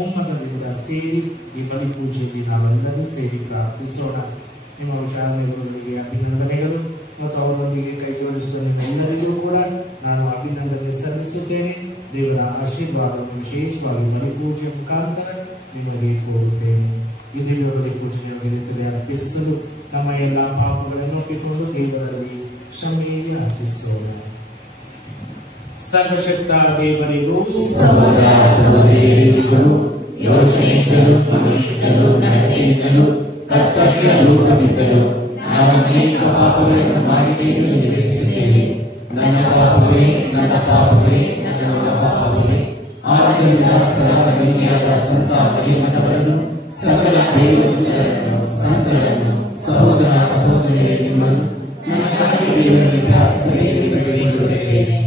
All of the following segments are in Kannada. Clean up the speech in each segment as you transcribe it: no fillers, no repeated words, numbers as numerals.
ಒಮ್ಮತದಲ್ಲಿ ಕೂಡ ಸೇರಿ ಈ ಬಲಿಪೂಜೆಯಲ್ಲಿ ನಾವೆಲ್ಲರೂ ಸೇರಿ ಪ್ರಾರ್ಥಿಸೋಣ. ನಿಮ್ಮ ವಿಚಾರಣೆಗಳೊಂದಿಗೆ ಅಭಿನಂದನೆಗಳು ಮತ್ತು ಅವರೊಂದಿಗೆ ಕೈ ಜೋಡಿಸಿದ ಎಲ್ಲರಿಗೂ ಕೂಡ ನಾನು ಅಭಿನಂದನೆ ಸಲ್ಲಿಸುತ್ತೇನೆ. ದೇವರ ಆಶೀರ್ವಾದವನ್ನು ವಿಶೇಷವಾಗಿ ಬಲಿಪೂಜೆ ಮುಖಾಂತರ ನಿಮಗೆ ಕೋರುತ್ತೇನೆ. ಈ ದಿವ್ಯ ಬಲಿಪೂಜೆಯನ್ನು ಅರ್ಪಿಸಲು ನಮ್ಮ ಎಲ್ಲ ಪಾಪಗಳನ್ನು ಒಪ್ಪಿಕೊಂಡು ದೇವರಲ್ಲಿ ಕ್ಷಮೆಯಲ್ಲಿ ಅರ್ಪಿಸೋಣ. ಸರ್ವಶಕ್ತ ದೇವರಿಗೂ ಸಹೋದರ ಸಹೋದರಿಯರಿಗೂ ಯೋಚನೆಗಳು ಮನಸ್ಸಿನಲ್ಲೂ ನಡತೆಯಿಂದಲೂ ಕರ್ತವ್ಯ ಲೋಕವಿದ್ದರೂ ನಾವು ಅನೇಕ ಪಾಪಗಳನ್ನು ಮಾಡಿದ್ದೇವೆ ಎಂದು ಗ್ರಹಿಸಿದ್ದೇವೆ. ನನ್ನ ಪಾಪವೇ ನನ್ನ ಪಾಪವೇ ನನ್ನ ಪಾಪವೇ. ಆದ್ದರಿಂದ ಸರ್ವಜ್ಞಾತ ಸಂತ ಬಲಿಮಠವನ್ನು ಸಕಲ ದೇವದೂತರನ್ನು ಸಂತರನ್ನು ಸಹೋದರ ಸಹೋದರಿಯರನ್ನು ನನಗಾಗಿ ದೇವರಲ್ಲಿ ಪ್ರಾರ್ಥನೆಯಲ್ಲಿ ಬೇಡಿಕೊಳ್ಳುತ್ತೇನೆ.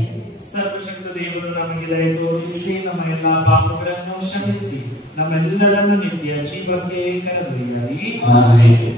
ಸರ್ವಶಕ್ತ ದೇವರು ನಮಗೆ ದಯೆ ತೋರಿಸಿ ನಮ್ಮ ಎಲ್ಲ ಪಾಪಗಳನ್ನು ಕ್ಷಮಿಸಿ ನಮ್ಮೆಲ್ಲರನ್ನು ನಿತ್ಯ ಜೀವಕ್ಕೆ ಕರೆದೊಯ್ಯಲಿ. ಆಮೆನ್.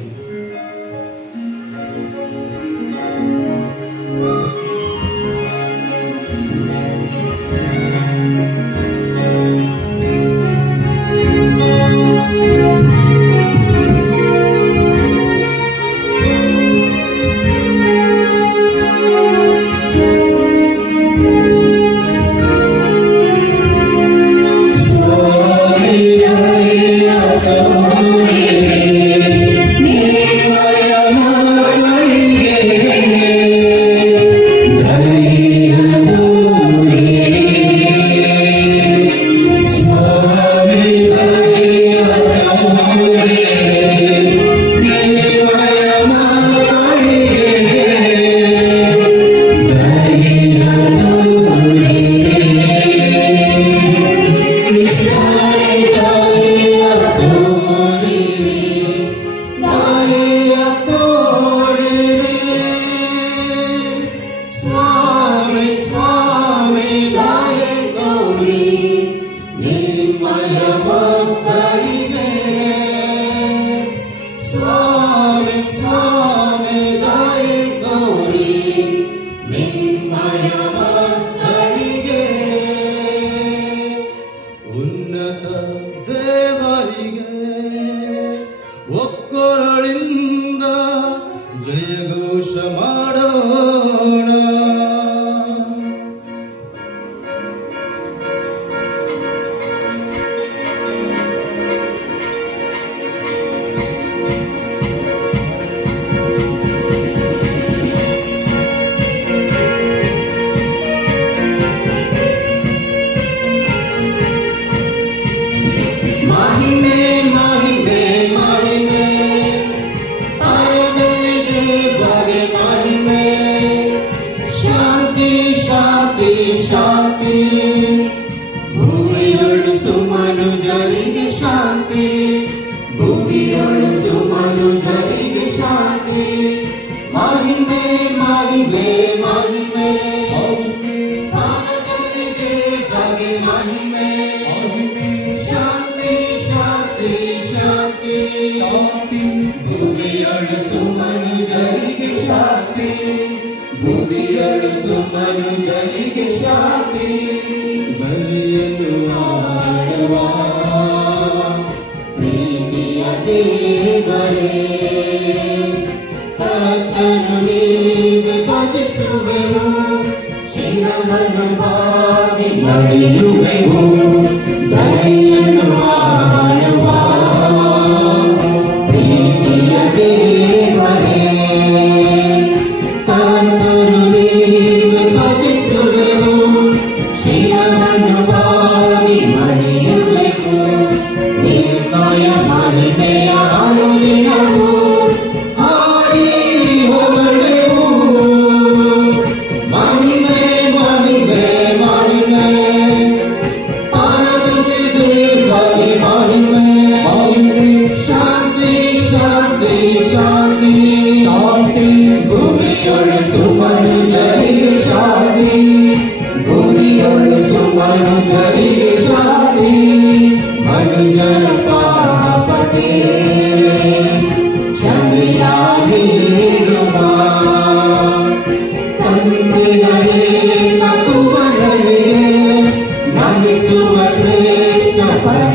Hallelujah.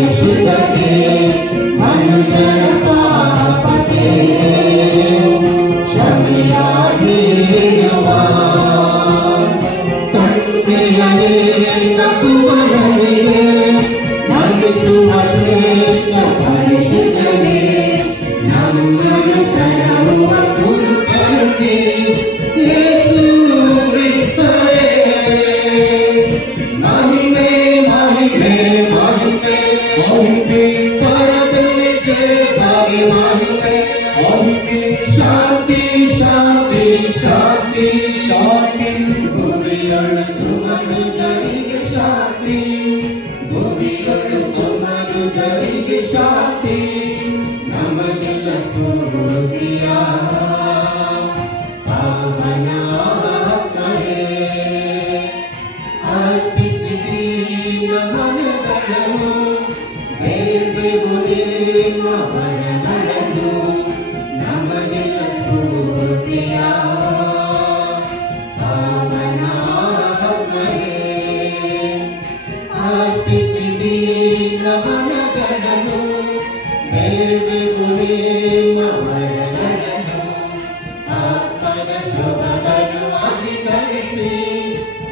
ಪರಿಶುದ್ಧತೆ ಮನುಜರ ಪಾಪಕ್ಕೆ ಕ್ಷಮೆಯಾಗಿ ನೀಡುವ ತಂದೆಯೇ ತಪ್ಪುಗಳಿಗೆ ಮನ್ನಿಸುವ ಶ್ರೇಷ್ಠ ಪರಿಶುದ್ಧನೇ ನಮ್ಮನ್ನು ಸಲಹುವ ಗುರುಗಳಿಗೆ ಯೇಸು ಕ್ರಿಸ್ತನೇ ಮಹಿಮೆ ಮಹಿಮೆ ಮಹಿಮೆ ಮಹಿಮೆ ಪರದಲ್ಲಿ ದೇವರಿಗೆ ಮಹಿಮೆ ಮಹಿಮೆ ಶಾಂತಿ ಶಾಂತಿ ಶಾಂತಿ ಶಾಂತಿ ಭೂಮಿಯೊಳು ಸುಮನುಜರಿಗೆ ಶಾಂತಿ ಭೂಮಿಯೊಳು ಸುಮನುಜರಿಗೆ ಶಾಂತಿ ನಮಗೆಲ್ಲ ಸ್ಫೂರ್ತಿಯ ಪಾವನ ಆತ್ಮರೇ ಅರ್ಪಿಸಿದಿ ನಮನಗಳನ್ನು ಬೇಡುವೆವು ನಿಮ್ಮ ವರಗಳನ್ನು ನಮಗೆಲ್ಲ ಸ್ಫೂರ್ತಿಯ ಪಾವನ ಆತ್ಮರೇ ಅರ್ಪಿಸಿದಿ ನಮನಗಳನ್ನು ಬೇಡುವೆವು ನಿಮ್ಮ ವರಗಳನ್ನು ಆತ್ಮದ ಸೊಬಗನ್ನು ಅಧಿಕರಿಸಿ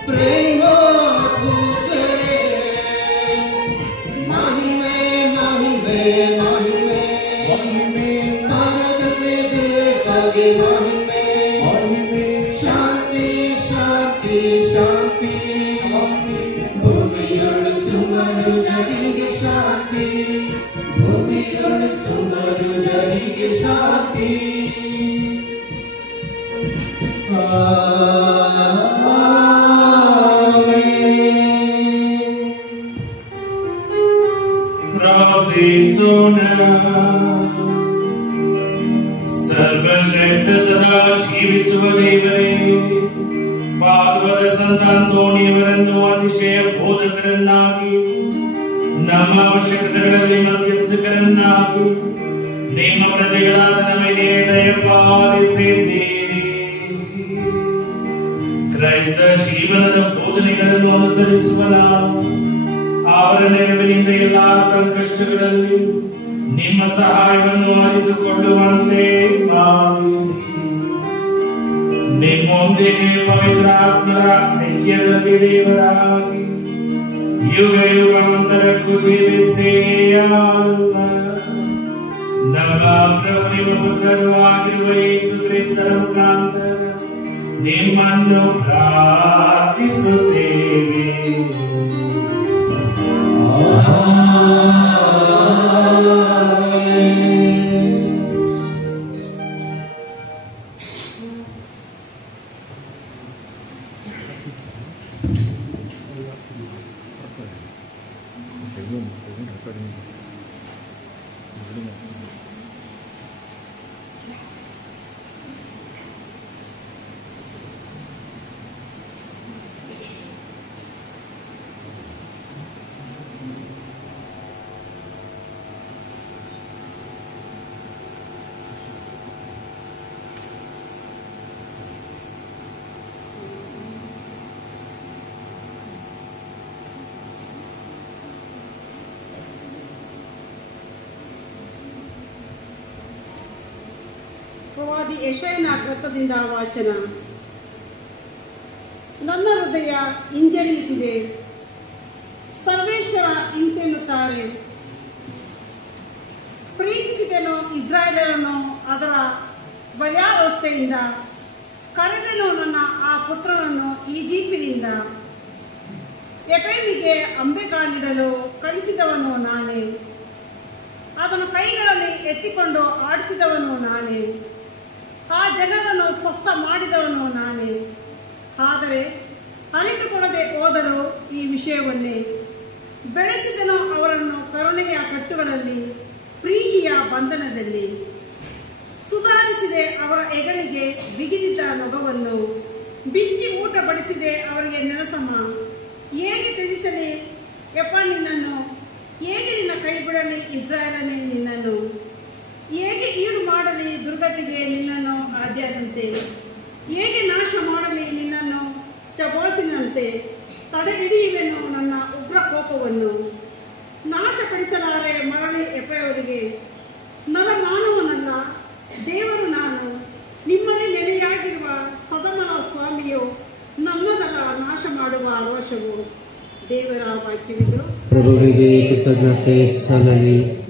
ಪ್ರೇಮ ಪೂಜೆ ಮಹಿಮೆ ಮಹಿಮೆ ಮಹಿಮೆ ಮಹಿಮೆ ಭಾರತದ ದೇವರಿಗೆ ಮಹಿಮೆ ಮಹಿಮೆ ಶಾಂತಿ ಶಾಂತಿ ಶಾಂತಿ ಭೂಮಿಯೊಳು ಸುಮನುಜರಿಗೆ ಶಾಂತಿ ಭೂಮಿಯೊಳು ಸುಮನುಜರಿಗೆ ಶಾಂತಿ ಪ್ರಾರ್ಥಿಸೋಣ. ಸರ್ವಶಕ್ತ ಸದಾ ಜೀವಿಸುವ ದೇವರೇ, ಪಾದವದ ಸಂತ ಅಂತೋಣಿಯವರನ್ನು ಅತಿಶಯ ಬೋಧಕರನ್ನಾಗಿ ನಮ್ಮ ಅವಶ್ಯಕತೆಗಳಲ್ಲಿ ಮಧ್ಯಸ್ಥಕರನ್ನಾಗಿ ನಿಮ್ಮ ಪ್ರಜೆಗಳಾದ ನಮಗೆ ದಯಪಾಲಿಸಿದ್ದೀರಿ. ಕ್ರೈಸ್ತ ಜೀವನದ ಬೋಧನೆಗಳನ್ನು ಅನುಸರಿಸುವ ನಾವು ಅವರ ನೆರವಿನಿಂದ ಎಲ್ಲಾ ಸಂಕಷ್ಟಗಳಲ್ಲಿ ನಿಮ್ಮ ಸಹಾಯವನ್ನು ಅರಿತುಕೊಳ್ಳುವಂತೆ ನಿಮ್ಮೊಂದಿಗೆ ಪವಿತ್ರಾತ್ಮರ ಐಕ್ಯದಲ್ಲಿ ದೇವರಾಗಿ ಯುಗ ಯುಗಾಂತರಕ್ಕೂ ಜೀವಿಸಿ ನಮ್ಮ ಪ್ರಭು ನಿಮ್ಮ ಪುತ್ರರು ಆಗಿರುವ ಯೇಸು ಕ್ರಿಸ್ತರ ಮುಖಾಂತರ ನಿಮ್ಮನ್ನು ಪ್ರಾರ್ಥಿಸುತ್ತೇವೆ. ಪ್ರವಾದಿ ಯೆಶಾಯನ ಗ್ರಂಥದಿಂದ ವಾಚನ. ನನ್ನ ಹೃದಯ ಹಿಂಜರಿಯುತ್ತಿದೆ, ಸರ್ವೇಶ್ವರ ಇಂತೆನ್ನುತ್ತಾರೆ, ಪ್ರೀತಿಸಿದೆನು ಇಸ್ರಾಯೇಲರನ್ನು ಅದರ ಬಲ್ಯಾವಸ್ಥೆಯಿಂದ, ಕರೆದೆನು ನನ್ನ ಆ ಪುತ್ರನನ್ನು ಈಜಿಪ್ಟಿನಿಂದ. ಎಫ್ರೇಮಿಗೆ ಅಂಬೆಗಾಲಿಡಲು ಕಳಿಸಿದವನು ನಾನೇ, ಅದನ್ನು ಕೈಗಳಲ್ಲಿ ಎತ್ತಿಕೊಂಡು ಆಡಿಸಿದವನು ನಾನೇ, ಆ ಜನರನ್ನು ಸ್ವಸ್ಥ ಮಾಡಿದವನು ನಾನೇ. ಆದರೆ ಅರಿತುಕೊಳ್ಳದೆ ಹೋದರೂ ಈ ವಿಷಯವನ್ನೇ, ಬೆಳೆಸಿದನು ಅವರನ್ನು ಕರುಣೆಯ ಕಟ್ಟುಗಳಲ್ಲಿ, ಪ್ರೀತಿಯ ಬಂಧನದಲ್ಲಿ. ಸುಧಾರಿಸಿದೆ ಅವರ ಹೆಗಲಿಗೆ ಬಿಗಿದಿದ್ದ ನೊಗವನ್ನು, ಬಿಚ್ಚಿ ಊಟ ಬಡಿಸಿದೆ ಅವರಿಗೆ ನೆಲಸಮ. ಹೇಗೆ ತ್ಯಜಿಸಲಿ ಯಪ್ಪ ನಿನ್ನನ್ನು, ಹೇಗೆ ನಿನ್ನ ಕೈ ಬಿಡಲಿ ಇಸ್ರಾಯೇಲನೇ ನಿನ್ನನ್ನು, ಹೇಗೆ ಈಡು ಮಾಡಲಿ ದುರ್ಗತಿಗೆ ನಿನ್ನನ್ನು ಆದ್ಯದಂತೆ, ಹೇಗೆ ನಾಶ ಮಾಡಲಿ ನಿನ್ನನ್ನು ಚಬೋಸಿನಂತೆ. ತಡೆ ಹಿಡಿಯುವೆನು ನನ್ನ ಉಗ್ರ ಕೋಪವನ್ನು, ನಾಶ ಸಾಧ್ಯಪಡಿಸಲಾರೆ ಮರಳಿ ಎಪ್ಪೆಯವರಿಗೆ. ನರಮಾನವನಲ್ಲ, ದೇವರು ನಾನು. ನಿಮ್ಮಲ್ಲಿ ನೆಲೆಯಾಗಿರುವ ಸದಮಲ ಸ್ವಾಮಿಯು ನಮ್ಮದರ ನಾಶ ಮಾಡುವ ರೋಷವು. ದೇವರ ವಾಕ್ಯವಿದು. ಪ್ರಭುವಿಗೆ ಕೃತಜ್ಞತೆ ಸಲ್ಲಲಿ.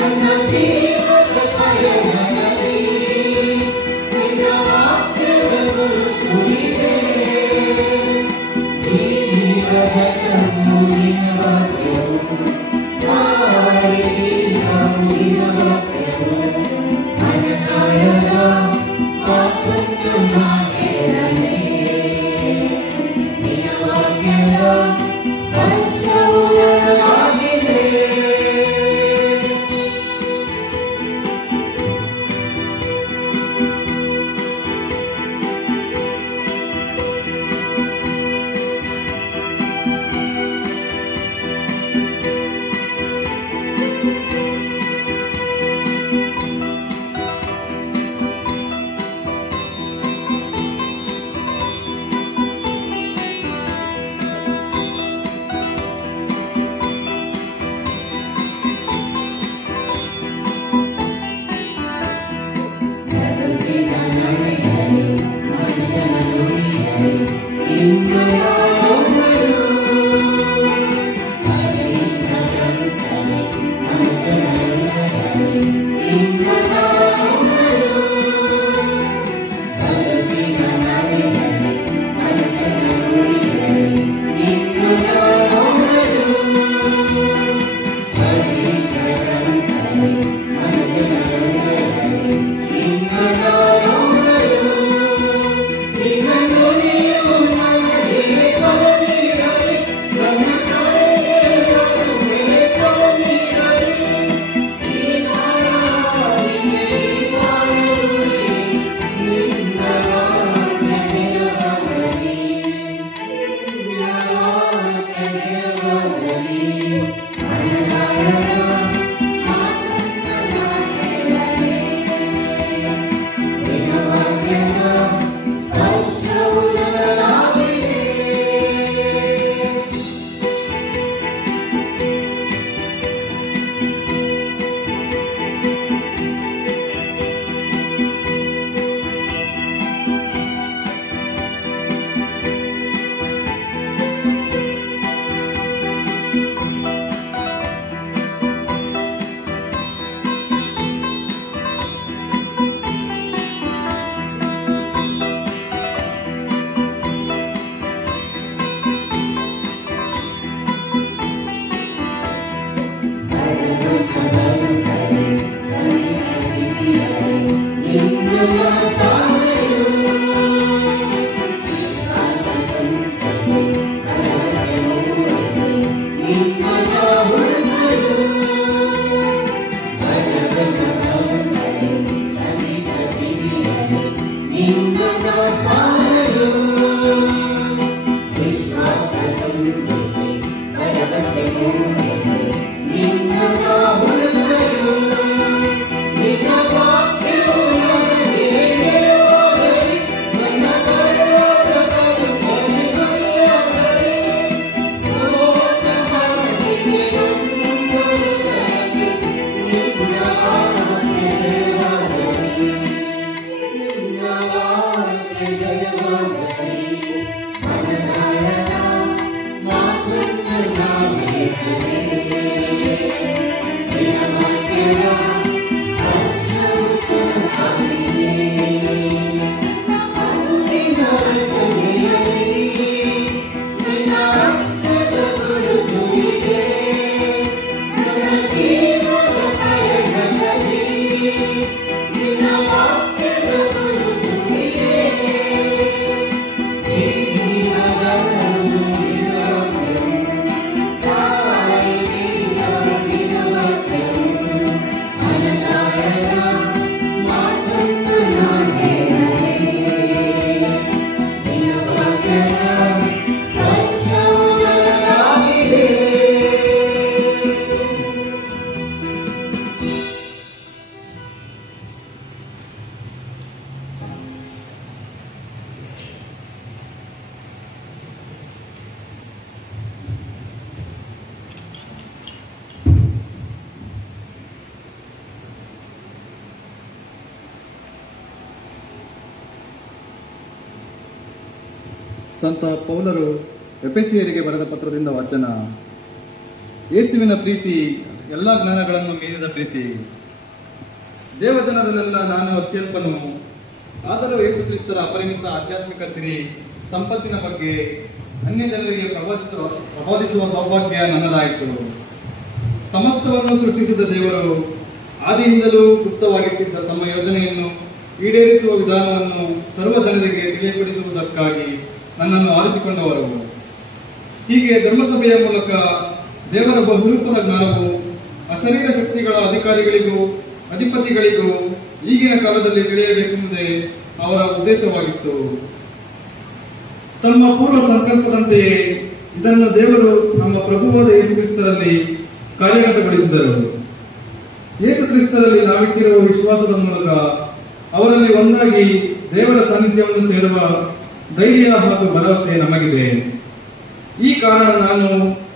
ನನ್ನ ಸಂತ ಪೌಲರು ಎಫೆಸಿಯರಿಗೆ ಬರೆದ ಪತ್ರದಿಂದ ವಚನ. ಯೇಸುವಿನ ಪ್ರೀತಿ ಎಲ್ಲ ಜ್ಞಾನಗಳನ್ನು ಮೀರಿದ ಪ್ರೀತಿ. ದೇವಜನರಲ್ಲೆಲ್ಲ ನಾನು ಅತ್ಯಲ್ಪನು, ಆದರೂ ಯೇಸು ಕ್ರಿಸ್ತರ ಅಪರಿಮಿತ ಆಧ್ಯಾತ್ಮಿಕ ಸಿರಿ ಸಂಪತ್ತಿನ ಬಗ್ಗೆ ಅನ್ಯ ಜನರಿಗೆ ಪ್ರಬೋಧಿಸುವ ಸೌಭಾಗ್ಯ ನನ್ನದಾಯಿತು. ಸಮಸ್ತವನ್ನು ಸೃಷ್ಟಿಸಿದ ದೇವರು ಆದಿಯಿಂದಲೂ ಗುಪ್ತವಾಗಿಟ್ಟಿದ್ದ ತಮ್ಮ ಯೋಜನೆಯನ್ನು ಈಡೇರಿಸುವ ವಿಧಾನವನ್ನು ಸರ್ವ ಜನರಿಗೆ ತಿಳಿಯಪಡಿಸುವುದಕ್ಕಾಗಿ ನನ್ನನ್ನು ಆರಿಸಿಕೊಂಡವರು. ಹೀಗೆ ಧರ್ಮಸಭೆಯ ಮೂಲಕ ದೇವರ ಬಹುರೂಪದ ಜ್ಞಾನವು ಅಶರೀರ ಶಕ್ತಿಗಳ ಅಧಿಕಾರಿಗಳಿಗೂ ಅಧಿಪತಿಗಳಿಗೂ ಈಗಿನ ಕಾಲದಲ್ಲಿ ತಿಳಿಯಬೇಕೆಂಬುದೇ ಅವರ ಉದ್ದೇಶವಾಗಿತ್ತು. ತಮ್ಮ ಪೂರ್ವ ಸಂಕಲ್ಪದಂತೆಯೇ ಇದನ್ನು ದೇವರು ನಮ್ಮ ಪ್ರಭುವಾದ ಯೇಸು ಕ್ರಿಸ್ತರಲ್ಲಿ ಕಾರ್ಯಗತಗೊಳಿಸಿದರು. ಯೇಸು ಕ್ರಿಸ್ತರಲ್ಲಿ ನಾವಿಟ್ಟಿರುವ ವಿಶ್ವಾಸದ ಮೂಲಕ ಅವರಲ್ಲಿ ಒಂದಾಗಿ ದೇವರ ಸಾನ್ನಿಧ್ಯವನ್ನು ಸೇರುವ ಧೈರ್ಯ ಹಾಗೂ ಭರವಸೆ ನಮಗಿದೆ. ಈ ಕಾರಣ ನಾನು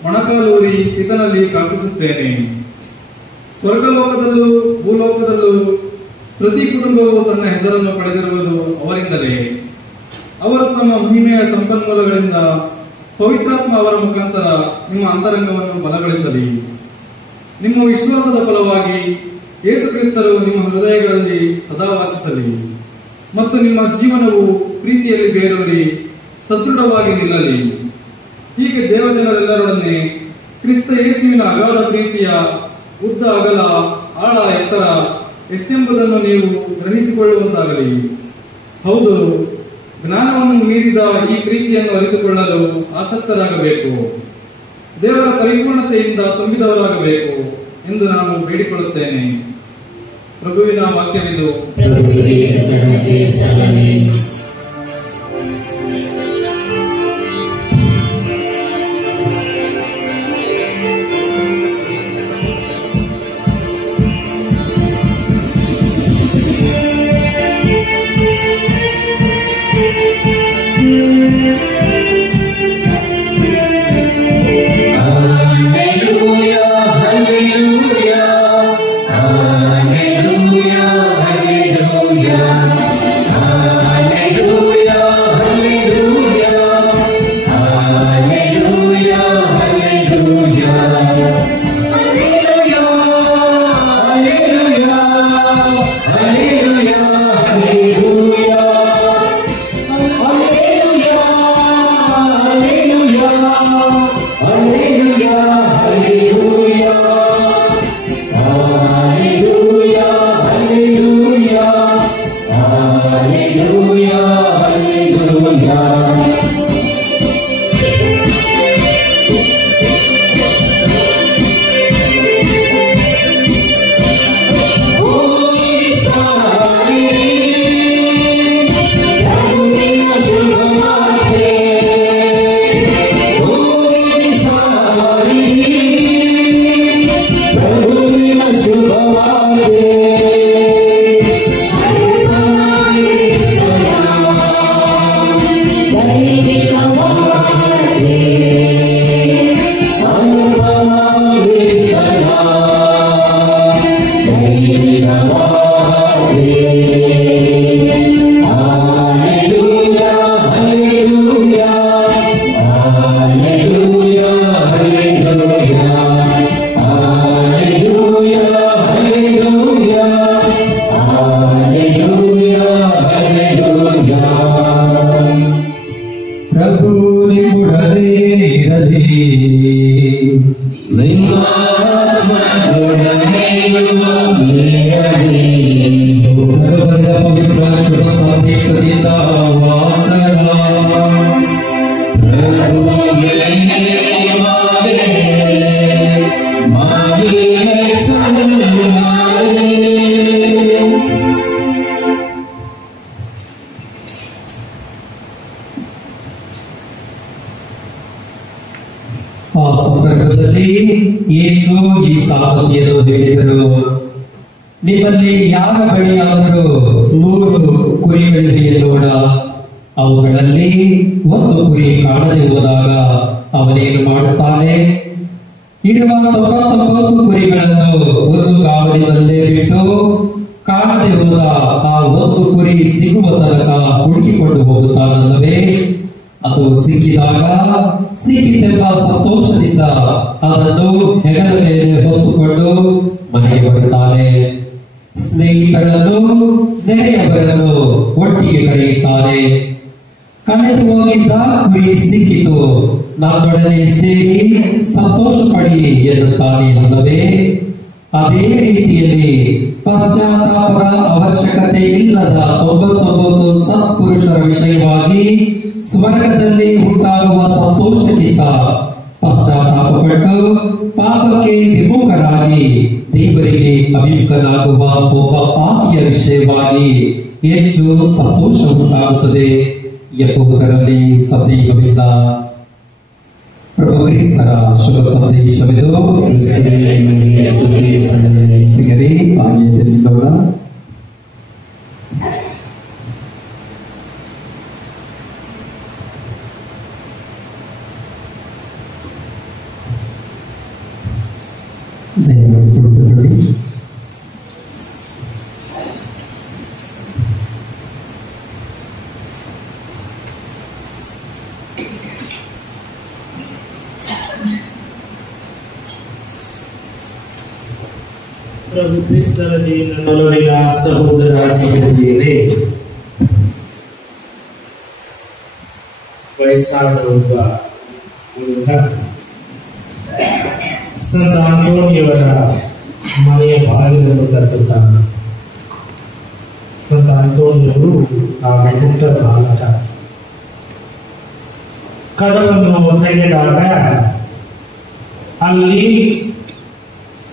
ಮೊಣಕಾಲೂರಿ ಪಿತನಲ್ಲಿ ಪ್ರಾರ್ಥಿಸುತ್ತೇನೆ. ಸ್ವರ್ಗಲೋಕದಲ್ಲೂ ಭೂಲೋಕದಲ್ಲೂ ಪ್ರತಿ ಕುಟುಂಬವು ತನ್ನ ಹೆಸರನ್ನು ಪಡೆದಿರುವುದು ಅವರಿಂದಲೇ. ಅವರು ತಮ್ಮ ಮಹಿಮೆಯ ಸಂಪನ್ಮೂಲಗಳಿಂದ ಪವಿತ್ರಾತ್ಮ ಅವರ ಮುಖಾಂತರ ನಿಮ್ಮ ಅಂತರಂಗವನ್ನು ಬಲಗೊಳಿಸಲಿ. ನಿಮ್ಮ ವಿಶ್ವಾಸದ ಫಲವಾಗಿ ಯೇಸು ಕ್ರಿಸ್ತರು ನಿಮ್ಮ ಹೃದಯಗಳಲ್ಲಿ ಸದಾ ವಾಸಿಸಲಿ ಮತ್ತು ನಿಮ್ಮ ಜೀವನವು ಪ್ರೀತಿಯಲ್ಲಿ ಬೇರೂರಿ ಸದೃಢವಾಗಿ ನಿಲ್ಲಲಿ. ಹೀಗೆ ದೇವಜನರೆಲ್ಲರೊಡನೆ ಕ್ರಿಸ್ತ ಯೇಸುವಿನ ಅಗಾಧ ಪ್ರೀತಿಯ ಉದ್ದ ಅಗಲ ಆಳ ಎತ್ತರ ಎಷ್ಟೆಂಬುದನ್ನು ನೀವು ಗ್ರಹಿಸಿಕೊಳ್ಳುವಂತಾಗಲಿ. ಹೌದು, ಜ್ಞಾನವನ್ನು ಮೀರಿದ ಈ ಪ್ರೀತಿಯನ್ನು ಅರಿತುಕೊಳ್ಳಲು ಆಸಕ್ತರಾಗಬೇಕು, ದೇವರ ಪರಿಪೂರ್ಣತೆಯಿಂದ ತುಂಬಿದವರಾಗಬೇಕು ಎಂದು ನಾನು ಬೇಡಿಕೊಳ್ಳುತ್ತೇನೆ. ಪ್ರಭುವಿನ ವಾಕ್ಯವಿದು. ಆ ಸಂದರ್ಭದಲ್ಲಿ ಯೇಸು ಈ ಸಾಮರ್ಥ್ಯವನ್ನು ಹೇಳಿದರು, ನಿಮ್ಮಲ್ಲಿ ಯಾರ ಬಳಿಯಾದರೂ 100 ಕುರಿಗಳಿವೆ ನೋಡ, ಅವುಗಳಲ್ಲಿ ಒಂದು ಕುರಿ ಕಾಣದೆ ಹೋದಾಗ ಅವನೇನು ಮಾಡುತ್ತಾನೆ? ಇರುವ 99 ಕುರಿಗಳನ್ನು ಒಂದು ಕಾವಲಿನಲ್ಲೇ ಬಿಟ್ಟು ಕಾಣದೆ ಹೋದ ಆ ಒಂದು ಕುರಿ ಸಿಗುವ ತನಕ ಹುಡುಕಿಕೊಂಡು ಹೋಗುತ್ತಾನಲ್ಲವೇ? ಅದು ಸಿಕ್ಕಿತೆಂಬ ಸಂತೋಷದಿಂದ ಅದನ್ನು ಹೆಗಲ ಮೇಲೆ ಹೊತ್ತುಕೊಂಡು ಮನೆಗೆ ಬರುತ್ತಾನೆ. ಸ್ನೇಹಿತರನ್ನು, ನೆರೆಯವರನ್ನು ಒಟ್ಟಿಗೆ ಕರೆಯುತ್ತಾನೆ. ಕಳೆದು ಹೋಗಿದ್ದ ಕುರಿ ಸಿಕ್ಕಿತು, ನನ್ನೊಡನೆ ಸೇರಿ ಸಂತೋಷ ಪಡಿ ಎನ್ನುತ್ತಾನೆ ಅಲ್ಲವೇ? ಅದೇ ರೀತಿಯಲ್ಲಿ ಪಶ್ಚಾತ್ತಾಪದ ಅವಶ್ಯಕತೆ ಇಲ್ಲದ 99 ಸತ್ಪುರುಷರ ವಿಷಯವಾಗಿ ಸ್ವರ್ಗದಲ್ಲಿ ಉಂಟಾಗುವ ಸಂತೋಷಕ್ಕಿಂತ ಪಶ್ಚಾತ್ತಾಪಪಟ್ಟು ಪಾಪಕ್ಕೆ ವಿಮುಖರಾಗಿ ದೇವರಿಗೆ ಅಭಿಮುಖನಾಗುವ ಒಬ್ಬ ಪಾಪಿಯ ವಿಷಯವಾಗಿ ಹೆಚ್ಚು ಸಂತೋಷ ಉಂಟಾಗುತ್ತದೆ ಎಂಬುದರಲ್ಲಿ ಸಂದೇಹವಿಲ್ಲ. ಪ್ರಭು ಕ್ರಿಸ್ತರ ಶುಭ ಸಂದೇಶವಿದು. ಹಾಗೆ ತಿಳಿಯೋಣ. ಪ್ರಭು ಕ್ರಿಸ್ತರಲ್ಲಿ ನನ್ನೊಲವಿನ ಸಹೋದರ ಸಹೋದರಿಯರೇ, ವಯಸ್ಸಾದ ಒಬ್ಬ ಹುಡುಗ ಸಂತ ಅಂತೋನಿಯವರ ಮನೆಯ ಬಾಗಿಲನ್ನು ತಟ್ಟುತ್ತಾನೆ. ಸಂತ ಅಂತೋನಿಯವರು ಆ ಪುಟ್ಟ ಬಾಲಕ. ಕದವನ್ನು ತೆಗೆದಾಗ ಅಲ್ಲಿ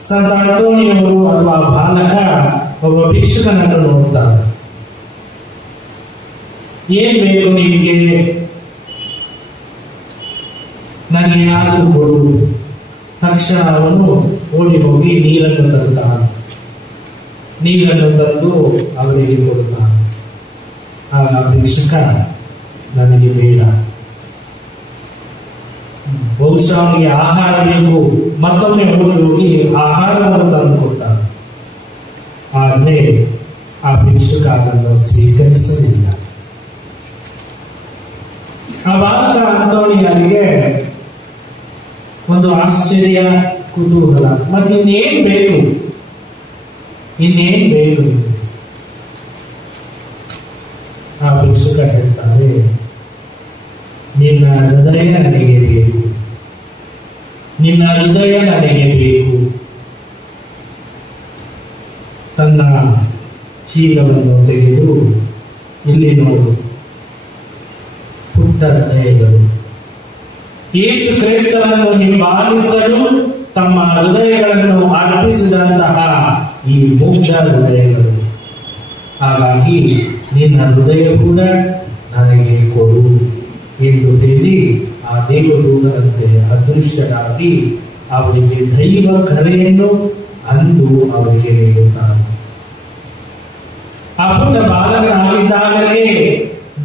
ಸಂತ ಅಂತೋನಿಯವರು ಅಥವಾ ಬಾಲಕ ಒಬ್ಬ ಭಿಕ್ಷುಕನನ್ನು ನೋಡ್ತಾರೆ. ಏನ್ ಬೇಕು ನಿಮಗೆ? ನನಗೇನಾದರೂ ಕೊಡು. ತಕ್ಷಣ ಅವನು ಓಡಿ ಹೋಗಿ ನೀರನ್ನು ತರುತ್ತಾನೆ. ನೀರನ್ನು ತಂದು ಅವರಿಗೆ ಕೊಡುತ್ತಾನೆ. ಆಗ ಭಿಕ್ಷುಕ, ನನಗೆ ಬೇಡ, ಬಹುಶಃ ಅವನಿಗೆ ಆಹಾರ ಬೇಕು. ಮತ್ತೊಮ್ಮೆ ಹೋಗಿ ಆಹಾರವನ್ನು ತಂದು ಕೊಡ್ತಾನೆ. ಆದರೆ ಆ ಭಿಕ್ಷುಕ ಅದನ್ನು ಸ್ವೀಕರಿಸಲಿಲ್ಲ. ಆ ಬಾಲಕ ಅಂತೋನಿಯರಿಗೆ ಒಂದು ಆಶ್ಚರ್ಯ, ಕುತೂಹಲ, ಮತ್ತೆ ಇನ್ನೇನ್ ಬೇಕು? ಆ ಭಿಕ್ಷುಕ ಹೇಳ್ತಾರೆ, ನಿನ್ನ ಹೃದಯ ನನಗೆ ಬೇಕು, ನಿನ್ನ ಹೃದಯ ನನಗೆ ಬೇಕು. ತನ್ನ ಚೀಲವನ್ನು ತೆಗೆದು, ಇಲ್ಲಿ ನೋಡು, ಪುಟ್ಟ ಹೃದಯಗಳು ಯೇಸು ಕ್ರಿಸ್ತನನ್ನು ಹಿಂಬಾಲಿಸಲು ತಮ್ಮ ಹೃದಯಗಳನ್ನು ಅರ್ಪಿಸಿದಂತಹ ಈ ಮುಗ್ಧ ಹೃದಯಗಳು. ಹಾಗಾಗಿ ನಿನ್ನ ಹೃದಯ ಕೂಡ ನನಗೆ ಕೊಡು ಎಂದು ಹೇಳಿ ಆ ದೇವದೂತರಂತೆ ಅದೃಶ್ಯರಾಗಿ ಅವರಿಗೆ ದೈವ ಕರೆಯನ್ನು ಅಂದು ಅವರಿಗೆ ನೀಡುತ್ತಾನೆ. ಆ ಪುಟ್ಟ ಬಾಲಕನಾಗಿದ್ದಾಗಲೇ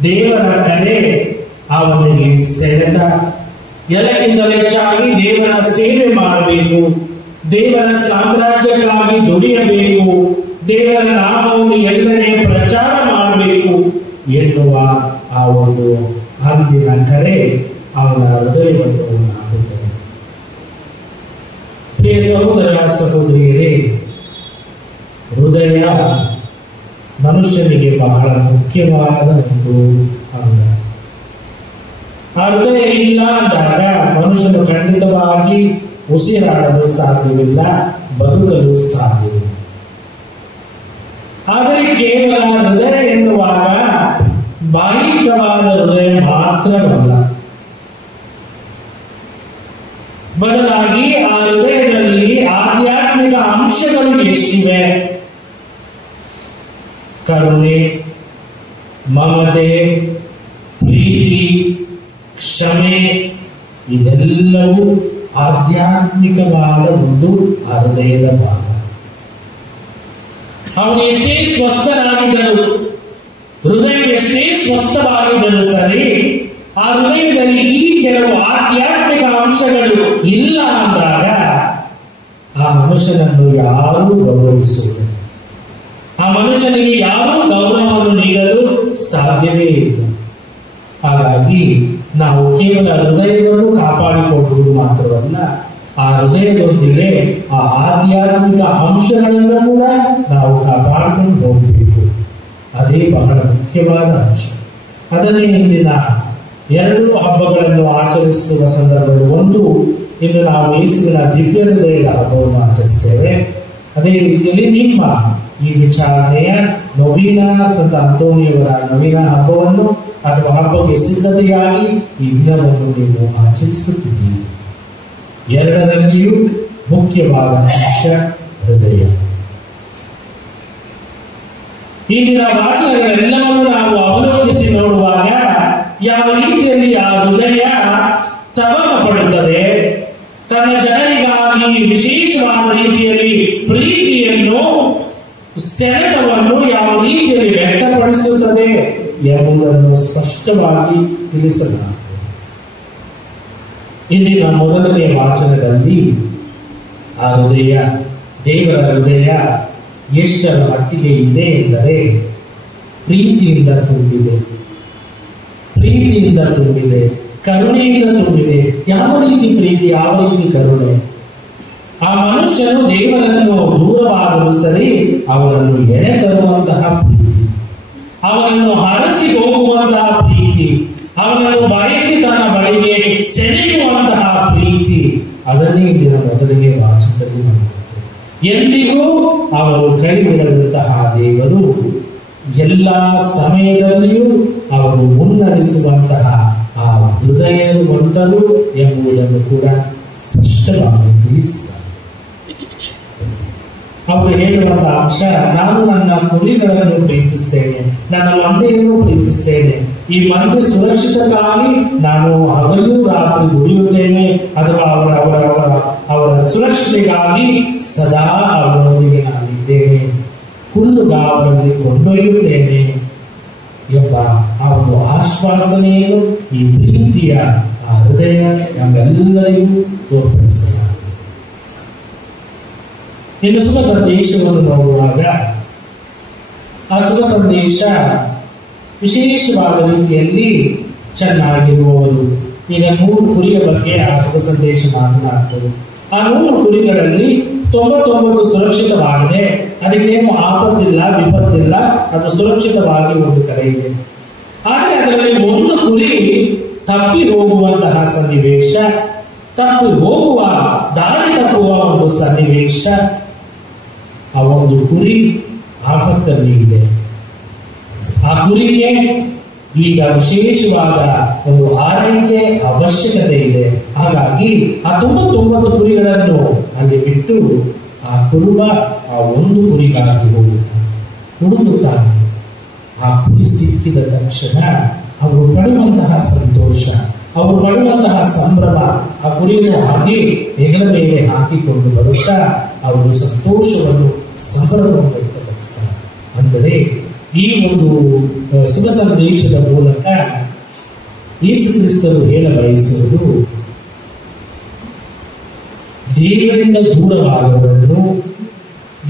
ದೇವರ ಕರೆ ಅವನಿಗೆ ಸೆಳೆದ. ಎಲ್ಲಕ್ಕಿಂತಲೂ ಹೆಚ್ಚಾಗಿ ದೇವರ ಸೇವೆ ಮಾಡಬೇಕು, ದೇವರ ಸಾಮ್ರಾಜ್ಯಕ್ಕಾಗಿ ದುಡಿಯಬೇಕು, ದೇವರ ನಾಮವನ್ನು ಎಲ್ಲೆಡೆ ಪ್ರಚಾರ ಮಾಡಬೇಕು ಎನ್ನುವ ಆ ಒಂದು ಅಂದಿನ ಕರೆ ಅವನ ಹೃದಯವನ್ನು ನಾಟುತ್ತದೆ. ಪ್ರಿಯ ಸಹೋದರ ಸಹೋದರಿಯರೇ, ಹೃದಯ ಮನುಷ್ಯನಿಗೆ ಬಹಳ ಮುಖ್ಯವಾದ ಒಂದು ಅಂಗ. ಆ ಹೃದಯ ಇಲ್ಲ ಅಂದಾಗ ಮನುಷ್ಯನು ಖಂಡಿತವಾಗಿ ಉಸಿರಾಡಲು ಸಾಧ್ಯವಿಲ್ಲ, ಬದುಕಲು ಸಾಧ್ಯವಿಲ್ಲ. ಆದರೆ ಕೇವಲ ಹೃದಯ ಎನ್ನುವಾಗ ಬಾಹಿಕವಾದ ಹೃದಯ ಮಾತ್ರವಲ್ಲ, ಬದಲಾಗಿ ಆ ಹೃದಯದಲ್ಲಿ ಆಧ್ಯಾತ್ಮಿಕ ಅಂಶಗಳು ಎಷ್ಟಿವೆ? ಕರುಣೆ, ಮಮತೆ, ಪ್ರೀತಿ, ಕ್ಷಮೆ, ಇದೆಲ್ಲವೂ ಆಧ್ಯಾತ್ಮಿಕವಾದ ಒಂದು ಹೃದಯದ ಭಾಗ. ಅವನು ಎಷ್ಟೇ ಸ್ವಸ್ಥನಾಗಿದ್ದರು, ಹೃದಯ ಎಷ್ಟೇ ಸ್ವಸ್ಥವಾಗಿದ್ದರೂ ಸರಿ, ಆ ಹೃದಯದಲ್ಲಿ ಈ ಕೆಲವು ಆಧ್ಯಾತ್ಮಿಕ ಅಂಶಗಳು ಇಲ್ಲ ಅಂದಾಗ ಆ ಮನುಷ್ಯನನ್ನು ಯಾರೂ ಗೌರವಿಸುವುದಿಲ್ಲ, ಆ ಮನುಷ್ಯನಿಗೆ ಯಾರೂ ಗೌರವವನ್ನು ನೀಡಲು ಸಾಧ್ಯವೇ ಇಲ್ಲ. ಹಾಗಾಗಿ ನಾವು ಕೇವಲ ಹೃದಯವನ್ನು ಕಾಪಾಡಿಕೊಳ್ಳುವುದು ಮಾತ್ರವಲ್ಲ, ಆ ಹೃದಯದೊಂದಿಗೆ ಆ ಆಧ್ಯಾತ್ಮಿಕ ಅಂಶಗಳನ್ನು ಕೂಡ ನಾವು ಕಾಪಾಡಿಕೊಂಡು ಹೋಗಬೇಕು. ಅದೇ ಬಹಳ ಮುಖ್ಯವಾದ ಅಂಶ. ಅದನ್ನೇ ಇಂದಿನ 2 ಹಬ್ಬಗಳನ್ನು ಆಚರಿಸುವ ಸಂದರ್ಭದಲ್ಲಿ, ಒಂದು ಇಂದು ನಾವು ಯೇಸುವಿನ ದಿವ್ಯ ಹೃದಯದ ಹಬ್ಬವನ್ನು ಆಚರಿಸ್ತೇವೆ. ಅದೇ ರೀತಿಯಲ್ಲಿ ನಿಮ್ಮ ಈ ವಿಚಾರಣೆಯ ನವೀನ ಸಂತ ಅಂತೋನಿಯವರ ನವೀನ ಹಬ್ಬವನ್ನು ಅಥವಾ ಹಬ್ಬಕ್ಕೆ ಸಿದ್ಧತೆಯಾಗಿ ಈ ದಿನವನ್ನು ನೀವು ಆಚರಿಸುತ್ತಿದ್ದೀರಿ. ಎರಡರಲ್ಲಿಯೂ ಮುಖ್ಯವಾದ ಅಂಶ ಹೃದಯ. ಈಗಿನ ವಾಚನಗಳೆಲ್ಲವನ್ನು ನಾವು ಅವಲೋಕಿಸಿ ನೋಡುವಾಗ ಯಾವ ರೀತಿಯಲ್ಲಿ ಆ ಹೃದಯ ತವಕ ಪಡುತ್ತದೆ, ತನ್ನ ಜನರಿಗಾಗಿ ವಿಶೇಷವಾದ ರೀತಿಯಲ್ಲಿ ಪ್ರೀತಿಯನ್ನು, ಸೆಳೆತವನ್ನು ಯಾವ ರೀತಿಯಲ್ಲಿ ವ್ಯಕ್ತಪಡಿಸುತ್ತದೆ ಎಂಬುದನ್ನು ಸ್ಪಷ್ಟವಾಗಿ ತಿಳಿಸಲಾಗಿದೆ. ಇಂದಿನ ಮೊದಲನೆಯ ವಾಚನದಲ್ಲಿ ಆ ಹೃದಯ, ದೇವರ ಹೃದಯ ಎಷ್ಟರ ಮಟ್ಟಿಗೆ ಇದೆ ಎಂದರೆ ಪ್ರೀತಿಯಿಂದ ತುಂಬಿದೆ, ಪ್ರೀತಿಯಿಂದ ತುಂಬಿದೆ, ಕರುಣೆಯಿಂದ ತುಂಬಿದೆ. ಯಾವ ರೀತಿ ಪ್ರೀತಿ, ಯಾವ ರೀತಿ ಕರುಣೆ? ಆ ಮನುಷ್ಯನು ದೇವರನ್ನು ದೂರವಾಗಲು ಸರಿ ಅವನನ್ನು ಎಳೆ ತರುವಂತಹ ಪ್ರೀತಿ, ಅವನನ್ನು ಹರಸಿ ಹೋಗುವಂತಹ ಪ್ರೀತಿ, ಅವನನ್ನು ಬಯಸಿ ತನ್ನ ಬಳಿಗೆ ಸೆಳೆಯುವಂತಹ ಪ್ರೀತಿ, ಅದನ್ನೇ ಇಂದಿನ ಮೊದಲಿಗೆ ವಾಚನದಲ್ಲಿ ಮಾಡುತ್ತೆ. ಎಂದಿಗೂ ಅವರು ಕೈ ಬಿಡದಂತಹ ದೇವರು ಎಲ್ಲ ಸಮಯದಲ್ಲಿಯೂ ಅವರು ಮುನ್ನಡೆಸುವಂತಹ ಆ ಹೃದಯವಂತರು ಎಂಬುದನ್ನು ಕೂಡ ಸ್ಪಷ್ಟವಾಗಿ ತಿಳಿಸಿದ್ದಾರೆ. ಅವರು ಹೇಳುವಂತಹ ಅಂಶ, ನಾನು ನನ್ನ ಕುರಿಗಳನ್ನು ಪ್ರೀತಿಸ್ತೇನೆ, ನನ್ನ ಮಂದೆಯನ್ನು ಪ್ರೀತಿಸ್ತೇನೆ. ಈ ಮಂದೆ ಸುರಕ್ಷಿತಕ್ಕಾಗಿ ನಾನು ಹಗಲು ರಾತ್ರಿ ದುಡಿಯುತ್ತೇನೆ, ಅಥವಾ ಅವರ ಸುರಕ್ಷತೆಗಾಗಿ ಸದಾ ಅವರೊಂದಿಗೆ ನಾನಿದ್ದೇನೆ, ಹುಲ್ಲುಗಾವಲಲ್ಲಿ ಕೊಂಡೊಯ್ಯುತ್ತೇನೆ ಎಂಬ ಆ ಒಂದು ಆಶ್ವಾಸನೆಯನ್ನು ಈ ಪ್ರೀತಿಯ ಆ ಹೃದಯ ನಮ್ಮೆಲ್ಲರಿಗೂ ತೋರ್ಪಡಿಸಲಾಗಿದೆ. ಇನ್ನು ಶುಭ ಸಂದೇಶವನ್ನು ನೋಡುವಾಗ ಆ ಶುಭ ಸಂದೇಶ ವಿಶೇಷವಾದ ರೀತಿಯಲ್ಲಿ ಚೆನ್ನಾಗಿರುವವರು. ಈಗ 100 ಕುರಿಯ ಬಗ್ಗೆ ಆ ಶುಭ ಸಂದೇಶ ಮಾತನಾಡ್ತದೆ. ಆ 100 ಕುರಿಗಳಲ್ಲಿ 99 ಸುರಕ್ಷಿತವಾಗಿದೆ, ಅದಕ್ಕೇನು ಆಪತ್ತಿಲ್ಲ, ವಿಪತ್ತಿಲ್ಲ, ಅದು ಸುರಕ್ಷಿತವಾಗಿ ಒಂದು ಕಡೆ ಇದೆ. ಆದರೆ ಅದರಲ್ಲಿ ಒಂದು ಕುರಿ ತಪ್ಪಿ ಹೋಗುವಂತಹ ಸನ್ನಿವೇಶ, ತಪ್ಪಿ ಹೋಗುವ ದಾರಿ ತಪ್ಪುವ ಒಂದು ಸನ್ನಿವೇಶ, ಆ ಒಂದು ಕುರಿ ಆಪತ್ತಲ್ಲಿ ಇದೆ. ಆ ಕುರಿಗೆ ಈಗ ವಿಶೇಷವಾದ ಒಂದು ಆರೈಕೆ ಅವಶ್ಯಕತೆ ಇದೆ. ಹಾಗಾಗಿ ಆ 99 ಕುರಿಗಳನ್ನು ಅಲ್ಲಿ ಬಿಟ್ಟು ಆ ಕುರುಬ ಆ ಒಂದು ಕುರಿಗಾಗಿ ಹುಡುಕುತ್ತಾನೆ. ಆ ಕುರಿ ಸಿಕ್ಕಿದ ತಕ್ಷಣ ಅವರು ಪಡುವಂತಹ ಸಂತೋಷ, ಅವರು ಪಡುವಂತಹ ಸಂಭ್ರಮ, ಆ ಕುರಿಯನ್ನು ಹಾಗೆ ಹೆಗಲ ಮೇಲೆ ಹಾಕಿಕೊಂಡು ಬರುತ್ತಾ ಅವರು ಸಂತೋಷವನ್ನು, ಸಂಭ್ರಮವನ್ನು ವ್ಯಕ್ತಪಡಿಸ್ತಾರೆ. ಅಂದರೆ ಈ ಒಂದು ಶುಭ ಸಂದೇಶದ ಮೂಲಕ ಯೇಸು ಕ್ರಿಸ್ತರು ಹೇಳ ಬಯಸುವುದು, ದೇವರಿಂದ ದೂರವಾದವರನ್ನು,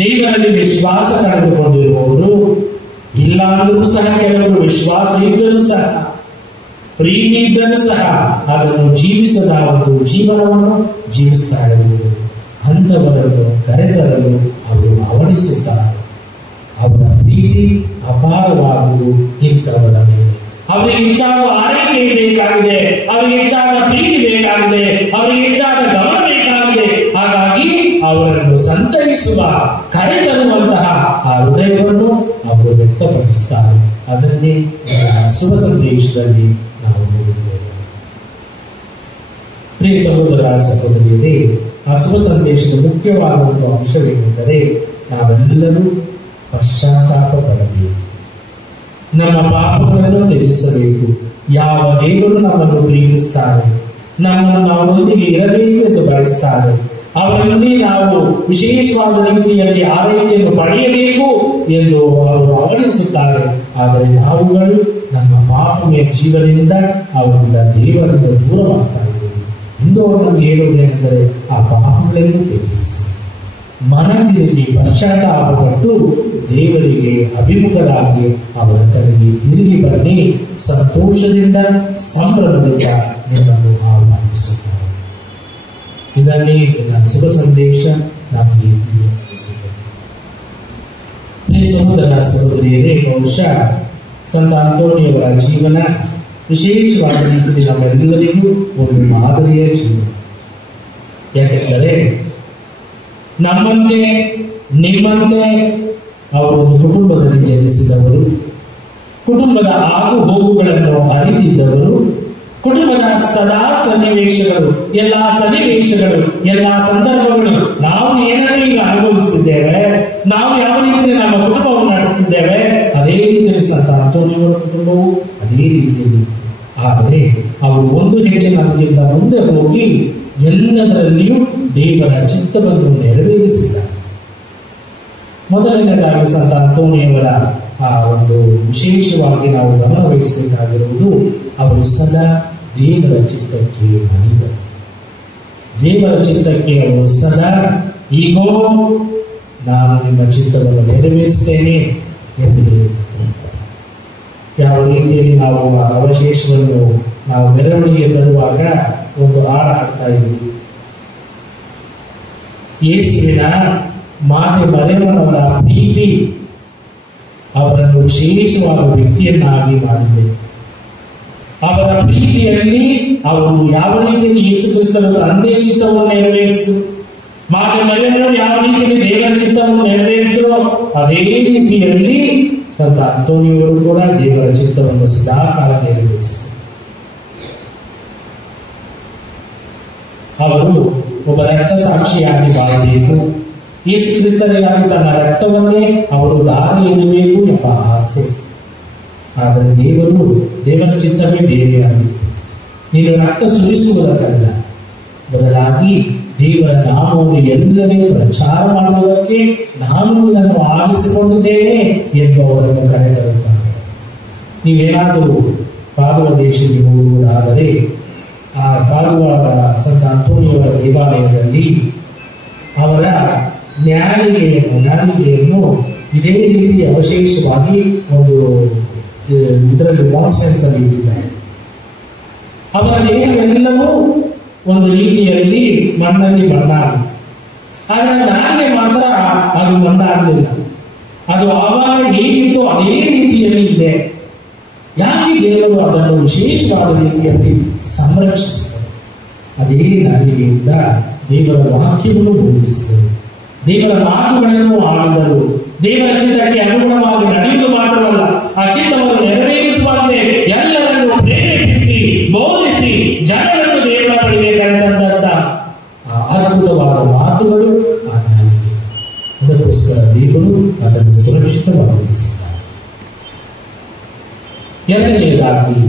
ದೇವರಲ್ಲಿ ವಿಶ್ವಾಸ ಕಳೆದುಕೊಂಡಿರುವವರು, ಇಲ್ಲಾಂದರೂ ಸಹ ಕೆಲವರು ವಿಶ್ವಾಸ ಇದ್ದರೂ ಸಹ, ಪ್ರೀತಿ ಇದ್ದರೂ ಸಹ ಅದನ್ನು ಜೀವಿಸದ ಒಂದು ಜೀವನವನ್ನು ಜೀವಿಸ್ತಾ ಇರುವುದು, ಅಂಥವರನ್ನು ಕರೆತರಲು ಅವರು ಅವಣಿಸುತ್ತಾರೆ. ಅವರ ಪ್ರೀತಿ ಅಪಾರವಾಗುವುದು ಇಂಥವರ ಮೇಲೆ. ಅವರಿಗೆ ಹೆಚ್ಚಾದ ಆರೈಕೆ ಬೇಕಾಗಿದೆ, ಅವರಿಗೆ ಹೆಚ್ಚಾದ ಪ್ರೀತಿ ಬೇಕಾಗಿದೆ, ಅವರಿಗೆ ಹೆಚ್ಚಾದ ಗಮನ ಬೇಕಾಗಿದೆ. ಹಾಗಾಗಿ ಅವರನ್ನು ಸಂತೈಸುವ, ಕರೆತರುವಂತಹ ಆ ಹೃದಯವನ್ನು ಅವರು ವ್ಯಕ್ತಪಡಿಸುತ್ತಾರೆ. ಅದನ್ನೇ ಶುಭ ಸಂದೇಶದಲ್ಲಿ ನಾವು ನೋಡಿದ್ದೇವೆ. ಪ್ರಿಯ ಸಹೋದರ ಸಹೋದರಿಯರೇ, ಆ ಶುಭ ಸಂದೇಶದ ಮುಖ್ಯವಾದ ಒಂದು ಅಂಶವೇನೆಂದರೆ ನಾವೆಲ್ಲರೂ ಪಶ್ಚಾತ್ತಾಪ ಪಡಬೇಕು, ನಮ್ಮ ಪಾಪಗಳನ್ನು ತ್ಯಜಿಸಬೇಕು. ಯಾವ ದೇವರು ನಮ್ಮನ್ನು ಪ್ರೀತಿಸ್ತಾರೆ, ನಮ್ಮನ್ನು ಅವರೊಂದಿಗೆ ಇರಬೇಕು ಎಂದು ಬಯಸ್ತಾರೆ, ಅವರಲ್ಲಿ ನಾವು ವಿಶೇಷವಾದ ರೀತಿಯಲ್ಲಿ ಆರೈಕೆಯನ್ನು ಪಡೆಯಬೇಕು ಎಂದು ಅವರು ಅವಣಿಸುತ್ತಾರೆ. ಆದರೆ ನಾವುಗಳು ನಮ್ಮ ಪಾಪಮಯ ಜೀವನದಿಂದ ಅವರಿಂದ ದೇವರಿಂದ ದೂರವಾಗ್ತಾ ಇದ್ದೇವೆ. ಇಂದು ಅವರು ನಮಗೆ ಹೇಳುವುದೇನೆಂದರೆ ಆ ಪಾಪಗಳನ್ನು ತ್ಯಜಿಸಿ, ಮನ ತಿರುಗಿ ಪಶ್ಚಾತ್ತಾಪಪಟ್ಟು ದೇವರಿಗೆ ಅಭಿಮುಖರಾಗಿ ಅವರ ಕಡೆಗೆ ತಿರುಗಿ ಬನ್ನಿ, ಸಂತೋಷದಿಂದ ಸಂಭ್ರಮದಿಂದ ನಿಮ್ಮನ್ನು ಆಹ್ವಾನಿಸುತ್ತಾರೆ. ಇದನ್ನೇ ಶುಭ ಸಂದೇಶ ನಮಗೆ ತಿಳಿಸುತ್ತದೆ. ಸಹೋದರ ಸಹೋದರಿಯರೇ, ಬಹುಶಃ ಸಂತ ಅಂತೋನಿಯವರ ಜೀವನ ವಿಶೇಷವಾದ ರೀತಿಯಲ್ಲಿ ನಮ್ಮೆಲ್ಲರಿಗೂ ಒಂದು ಮಾದರಿಯ ಜೀವನ. ಯಾಕೆಂದರೆ ನಮ್ಮಂತೆ ನಿಮ್ಮಂತೆ ಅವರು ಕುಟುಂಬದಲ್ಲಿ ಜನಿಸಿದವರು, ಕುಟುಂಬದ ಆಗು ಹೋಗುಗಳನ್ನು ಅರಿತಿದ್ದವರು, ಕುಟುಂಬದ ಸದಾ ಸನ್ನಿವೇಶಗಳು, ಎಲ್ಲಾ ಸನ್ನಿವೇಶಗಳು, ಎಲ್ಲಾ ಸಂದರ್ಭಗಳು ನಾವು ಏನನ್ನು ಈಗ ಅನುಭವಿಸುತ್ತಿದ್ದೇವೆ, ನಾವು ಯಾವ ರೀತಿಯಲ್ಲಿ ನಮ್ಮ ಕುಟುಂಬವನ್ನು ನಡೆಸುತ್ತಿದ್ದೇವೆ, ಅದೇ ರೀತಿಯಲ್ಲಿ ಸಂತ ಅಂತೋನಿಯವರ ಕುಟುಂಬವು ಅದೇ ರೀತಿಯಲ್ಲಿ ಇತ್ತು. ಆದರೆ ಅವರು ಒಂದು ಹೆಜ್ಜೆ ನಮಗಿಂತ ಮುಂದೆ ಹೋಗಿ ಎಲ್ಲದರಲ್ಲಿಯೂ ದೇವರ ಚಿತ್ತವನ್ನು ನೆರವೇರಿಸಿದ್ದಾರೆ. ಮೊದಲನೇದಾಗಿ ಸಂತ ಅಂತೋನಿಯವರ ಆ ಒಂದು ವಿಶೇಷವಾಗಿ ನಾವು ಗಮನವಹಿಸಬೇಕಾಗಿರುವುದು, ಅವರು ಸದಾ ದೇವರ ಚಿತ್ತಕ್ಕೆ ಮಣಿದರು. ದೇವರ ಚಿತ್ತಕ್ಕೆ ಅವರು ಸದಾ ಈಗೋ ನಾನು ನಿಮ್ಮ ಚಿತ್ತವನ್ನು ನೆರವೇರಿಸ್ತೇನೆ ಎಂದು ಹೇಳಿದರು. ಯಾವ ರೀತಿಯಲ್ಲಿ ನಾವು ಆ ಅವಶೇಷವನ್ನು ನಾವು ಮೆರವಣಿಗೆ ತರುವಾಗ ಒಂದು ಹಾಡು ಹಾಡ್ತಾ ಇದ್ವಿ. ಯೇಸುವಿನ ಮಾತೆ ಮರಿಯಮ್ಮನವರ ಪ್ರೀತಿ ಅವರನ್ನು ವಿಶೇಷವಾದ ವ್ಯಕ್ತಿಯನ್ನಾಗಿ ಮಾಡಿದೆ. ಅವರ ಪ್ರೀತಿಯಲ್ಲಿ ಅವರು ಯಾವ ರೀತಿಯಲ್ಲಿ ಯೇಸು ಕ್ರಿಸ್ತನ ತಂದೆ ಚಿತ್ತವನ್ನು ನೆರವೇರಿಸಿದರು, ಮಾತೆ ಮರಿಯಮ್ಮನವರು ಯಾವ ರೀತಿಯಲ್ಲಿ ದೇವರ ಚಿತ್ತವನ್ನು ನೆರವೇರಿಸಿದರೋ ಅದೇ ರೀತಿಯಲ್ಲಿ ಸಂತ ಅಂತೋನಿಯವರು ಕೂಡ ದೇವರ ಚಿತ್ತವನ್ನು ಸದಾಕಾಲ ನೆರವೇರಿಸಿದರು. ಅವರು ಒಬ್ಬ ರಕ್ತ ಸಾಕ್ಷಿಯಾಗಿ ಬಾಳಬೇಕು, ಯೇಸು ಕ್ರಿಸ್ತನಿಗಾಗಿ ತನ್ನ ರಕ್ತವನ್ನೇ ಅವರು ದಾರಿ ಎನ್ನಬೇಕು ಎಂಬ ಆಸೆ. ಆದರೆ ದೇವರ ಚಿತ್ತವೇ ಬೇರೆಯಾಗಿತ್ತು. ನೀನು ರಕ್ತ ಸುರಿಸುವುದಕ್ಕಲ್ಲ, ಬದಲಾಗಿ ದೇವರ ನಾಮವನ್ನು ಎಲ್ಲರಿಗೂ ಪ್ರಚಾರ ಮಾಡುವುದಕ್ಕೆ ನಾನು ನಿನ್ನನ್ನು ಆರಿಸಿಕೊಂಡಿದ್ದೇನೆ ಎಂದು ಅವರನ್ನು ಕರೆತರುತ್ತಾರೆ. ನೀವೇನಾದರೂ ಪಾದುವ ದೇಶಕ್ಕೆ ಹೋಗುವುದಾದರೆ ಆ ಪಾದುವಾದ ಸಂತ ಅಂತೋನಿಯವರ ದೇವಾಲಯದಲ್ಲಿ ಅವರ ನ್ಯಾಲಿಗೆಯನ್ನು ಇದೇ ರೀತಿ ಅವಶೇಷವಾಗಿ ಒಂದು ಇದರಲ್ಲಿ ಮಾನ್ಸ್ಟೆನ್ಸ್ ಅಲ್ಲಿ ಇಟ್ಟಿದ್ದಾರೆ. ಅವರ ದೇಹವೆಲ್ಲವೂ ಒಂದು ರೀತಿಯಲ್ಲಿ ಮಣ್ಣಲ್ಲಿ ಮಣ್ಣಾಗಿತ್ತು. ಆದರೆ ನಾಲಿಗೆ ಮಾತ್ರ ಅದು ಮಣ್ಣಾಗಲಿಲ್ಲ. ಅದು ಆವಾಗ ಹೇಗಿತ್ತು ಅದೇ ರೀತಿಯಲ್ಲಿ ಇದೆ. ಯಾಕೆ ದೇವರು ಅದನ್ನು ವಿಶೇಷವಾದ ರೀತಿಯಲ್ಲಿ ಸಂರಕ್ಷಿಸಿದರು? ಅದೇ ನಾಲಿಗೆಯಿಂದ ದೇವರ ವಾಕ್ಯವನ್ನು ಬೋಧಿಸಿದರು, ದೇವರ ಮಾತುಗಳನ್ನು ಆಡಿದರು. ದೇವರ ಚಿತ್ತಕ್ಕೆ ಅನುಗುಣವಾಗಿ ನಡೆಯುವುದು ಮಾತ್ರವಲ್ಲ, ಆ ಚಿತ್ತವನ್ನು ನೆರವೇರಿಸುವಂತೆ ಎಲ್ಲರನ್ನು ಪ್ರೇರೇಪಿಸಿ ಬೋಧಿಸಿ ಜನರನ್ನು ದೇವರ ಬಳಿಗೆ ಕರೆತಂದಂತ ಅದ್ಭುತವಾದ ಮಾತುಗಳು ಆ ನಾಲಿಗೆ. ಅದಕ್ಕೋಸ್ಕರ ದೇವರು ಅದನ್ನು ಸುರಕ್ಷಿತವಾಗಿರಿಸಿದ್ದಾರೆ. ಎರಡನೆಯದಾಗಿ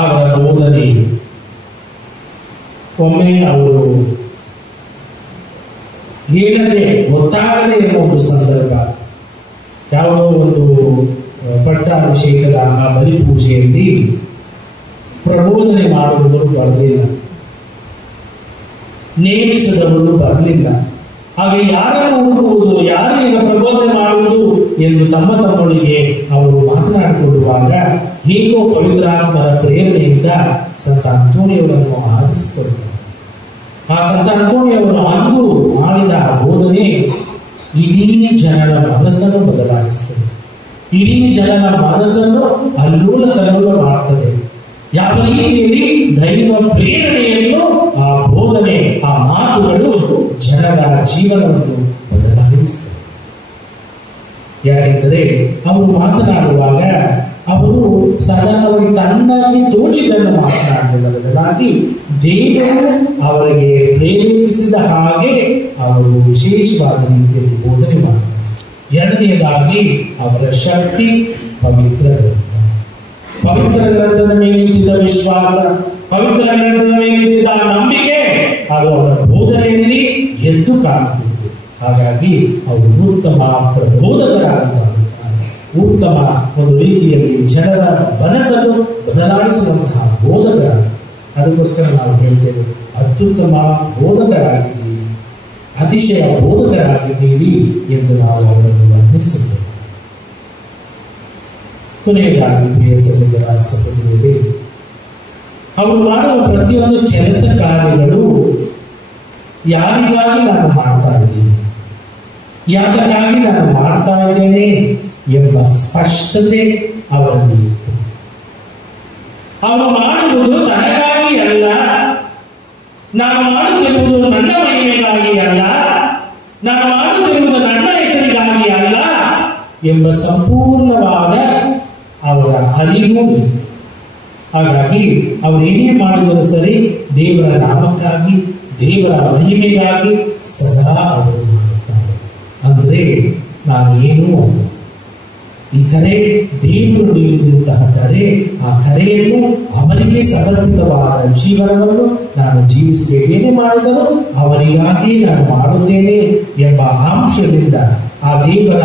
ಅವರ ಬೋಧನೆ, ಒಮ್ಮೆ ಅವರು ಹೇಳದೆ ಗೊತ್ತಾಗದೆ ಇರುವ ಒಂದು ಸಂದರ್ಭ, ಯಾವುದೋ ಒಂದು ಪಟ್ಟಾಭಿಷೇಕದ ಆ ಬಲಿಪೂಜೆಯಲ್ಲಿ ಪ್ರಬೋಧನೆ ಮಾಡುವವರು ಬರಲಿಲ್ಲ, ನೇಮಿಸಿದವರು ಬರಲಿಲ್ಲ. ಹಾಗೆ ಯಾರನ್ನು ಹುಡುಕುವುದು, ಯಾರು ಈಗ ಪ್ರಬೋಧನೆ ಮಾಡುವುದು ಎಂದು ತಮ್ಮೊಳಗೆ ಅವರು ಮಾತನಾಡಿಕೊಳ್ಳುವಾಗ ಹೇಗೋ ಪವಿತ್ರಾತ್ಮರ ಪ್ರೇರಣೆಯಿಂದ ಸಂತ ಅಂತೋನಿಯವರನ್ನು ಆರಿಸಿಕೊಳ್ತಾರೆ. ಆ ಸಂತ ಅಂತೋನಿಯವರು ಅಂದು ಮಾಡಿದ ಬೋಧನೆ ಇಡೀ ಜನರ ಮನಸ್ಸನ್ನು ಬದಲಾಯಿಸ್ತದೆ, ಇಡೀ ಜನರ ಮನಸ್ಸನ್ನು ಅಲ್ಲೂಲ ಕಲ್ಲೂಲ ಮಾಡ್ತದೆ. ಯಾವ ರೀತಿಯಲ್ಲಿ ದೈವ ಪ್ರೇರಣೆಯನ್ನು ಆ ಬೋಧನೆ, ಆ ಮಾತುಗಳು ಜನರ ಜೀವನವನ್ನು ಬದಲಾಯಿಸ್ತದೆ. ಯಾಕೆಂದರೆ ಅವರು ಮಾತನಾಡುವಾಗ ಅವರು ಸಾಧಾರಣವಾಗಿ ತನ್ನಾಗಿ ತೋಚಿದನ್ನು ಮಾತನಾಡಲಿಲ್ಲ, ಬದಲಾಗಿ ದೇವರು ಅವರಿಗೆ ಪ್ರೇರೇಪಿಸಿದ ಹಾಗೆ ಅವರು ವಿಶೇಷವಾದ ರೀತಿಯಲ್ಲಿ ಬೋಧನೆ ಮಾಡಿದರು. ಎರಡನೆಯದಾಗಿ ಅವರ ಶಕ್ತಿ ಪವಿತ್ರ ಗ್ರಂಥ. ಪವಿತ್ರ ಗ್ರಂಥದ ಮೇಲಿದ್ದ ವಿಶ್ವಾಸ, ಪವಿತ್ರ ಗ್ರಂಥದ ಮೇಲಿದ್ದ ನಂಬಿಕೆ ಅದು ಅವರ ಬೋಧನೆಯಲ್ಲಿ ಎದ್ದು ಕಾಣುತ್ತಿತ್ತು. ಹಾಗಾಗಿ ಅವರು ಉತ್ತಮ ಪ್ರಬೋಧಕರಾಗಿ ಮಾಡುತ್ತಾರೆ, ಉತ್ತಮ ಒಂದು ರೀತಿಯಲ್ಲಿ ಜನರ ಮನಸ್ಸನ್ನು ಬದಲಾಯಿಸುವಂತಹ ಬೋಧಕರಾಗಿ. ಅದಕ್ಕೋಸ್ಕರ ನಾವು ಹೇಳ್ತೇವೆ, ಅತ್ಯುತ್ತಮ ಬೋಧಕರಾಗಿದ್ದೀವಿ. ಅತಿಶಯ ಬೋಧಕರಾಗಿದ್ದೀರಿ ಎಂದು ನಾವು ಅವರನ್ನು ವರ್ಣಿಸುತ್ತೇವೆ. ಕೊನೆಯದಾಗಿ ಪ್ರಿಯ ಸಹೋದರ ಸಹೋದರಿಯರೇ, ಅವರು ಮಾಡುವ ಪ್ರತಿಯೊಂದು ಕೆಲಸ ಕಾರ್ಯಗಳು ಯಾರಿಗಾಗಿ ನಾನು ಮಾಡ್ತಾ ಇದ್ದೀನಿ, ಯಾರಿಗಾಗಿ ನಾನು ಮಾಡ್ತಾ ಇದ್ದೇನೆ ಎಂಬ ಸ್ಪಷ್ಟತೆ ಅವರಲ್ಲಿ ಇತ್ತು. ಅವರು ಮಾಡುವುದು ತನಗಾಗಿ ಅಲ್ಲ, ನಾನು ಮಾಡುತ್ತಿರುವುದು ನನ್ನ ಮಹಿಮೆಗಾಗಿ ಅಲ್ಲ, ನಾನು ಮಾಡುತ್ತಿರುವುದು ನನ್ನ ಹೆಸರಿಗಾಗಿ ಅಲ್ಲ ಎಂಬ ಸಂಪೂರ್ಣವಾದ ಅವರ ಅರಿವು ಇತ್ತು. ಹಾಗಾಗಿ ಅವರು ಏನೇ ಮಾಡಿದರೂ ಸರಿ ದೇವರ ನಾಮಕ್ಕಾಗಿ, ದೇವರ ಮಹಿಮೆಗಾಗಿ ಸದಾ ಅವರು ಮಾಡುತ್ತಾರೆ. ಅಂದರೆ ನಾನು ಏನೂ ಅಲ್ಲ, ಈ ಕರೆ ದೇವರು ನೀಡಿದಂತಹ ಕರೆ, ಆ ಕರೆಯನ್ನು ಅವರಿಗೆ ಸಮರ್ಪಿತವಾದ ಜೀವನವನ್ನು ನಾನು ಜೀವಿಸಬೇಕು. ಏನೇ ಮಾಡಿದರೂ ಅವರಿಗಾಗಿ ನಾನು ಮಾಡುತ್ತೇನೆ ಎಂಬ ಅಂಶದಿಂದ ಆ ದೇವರ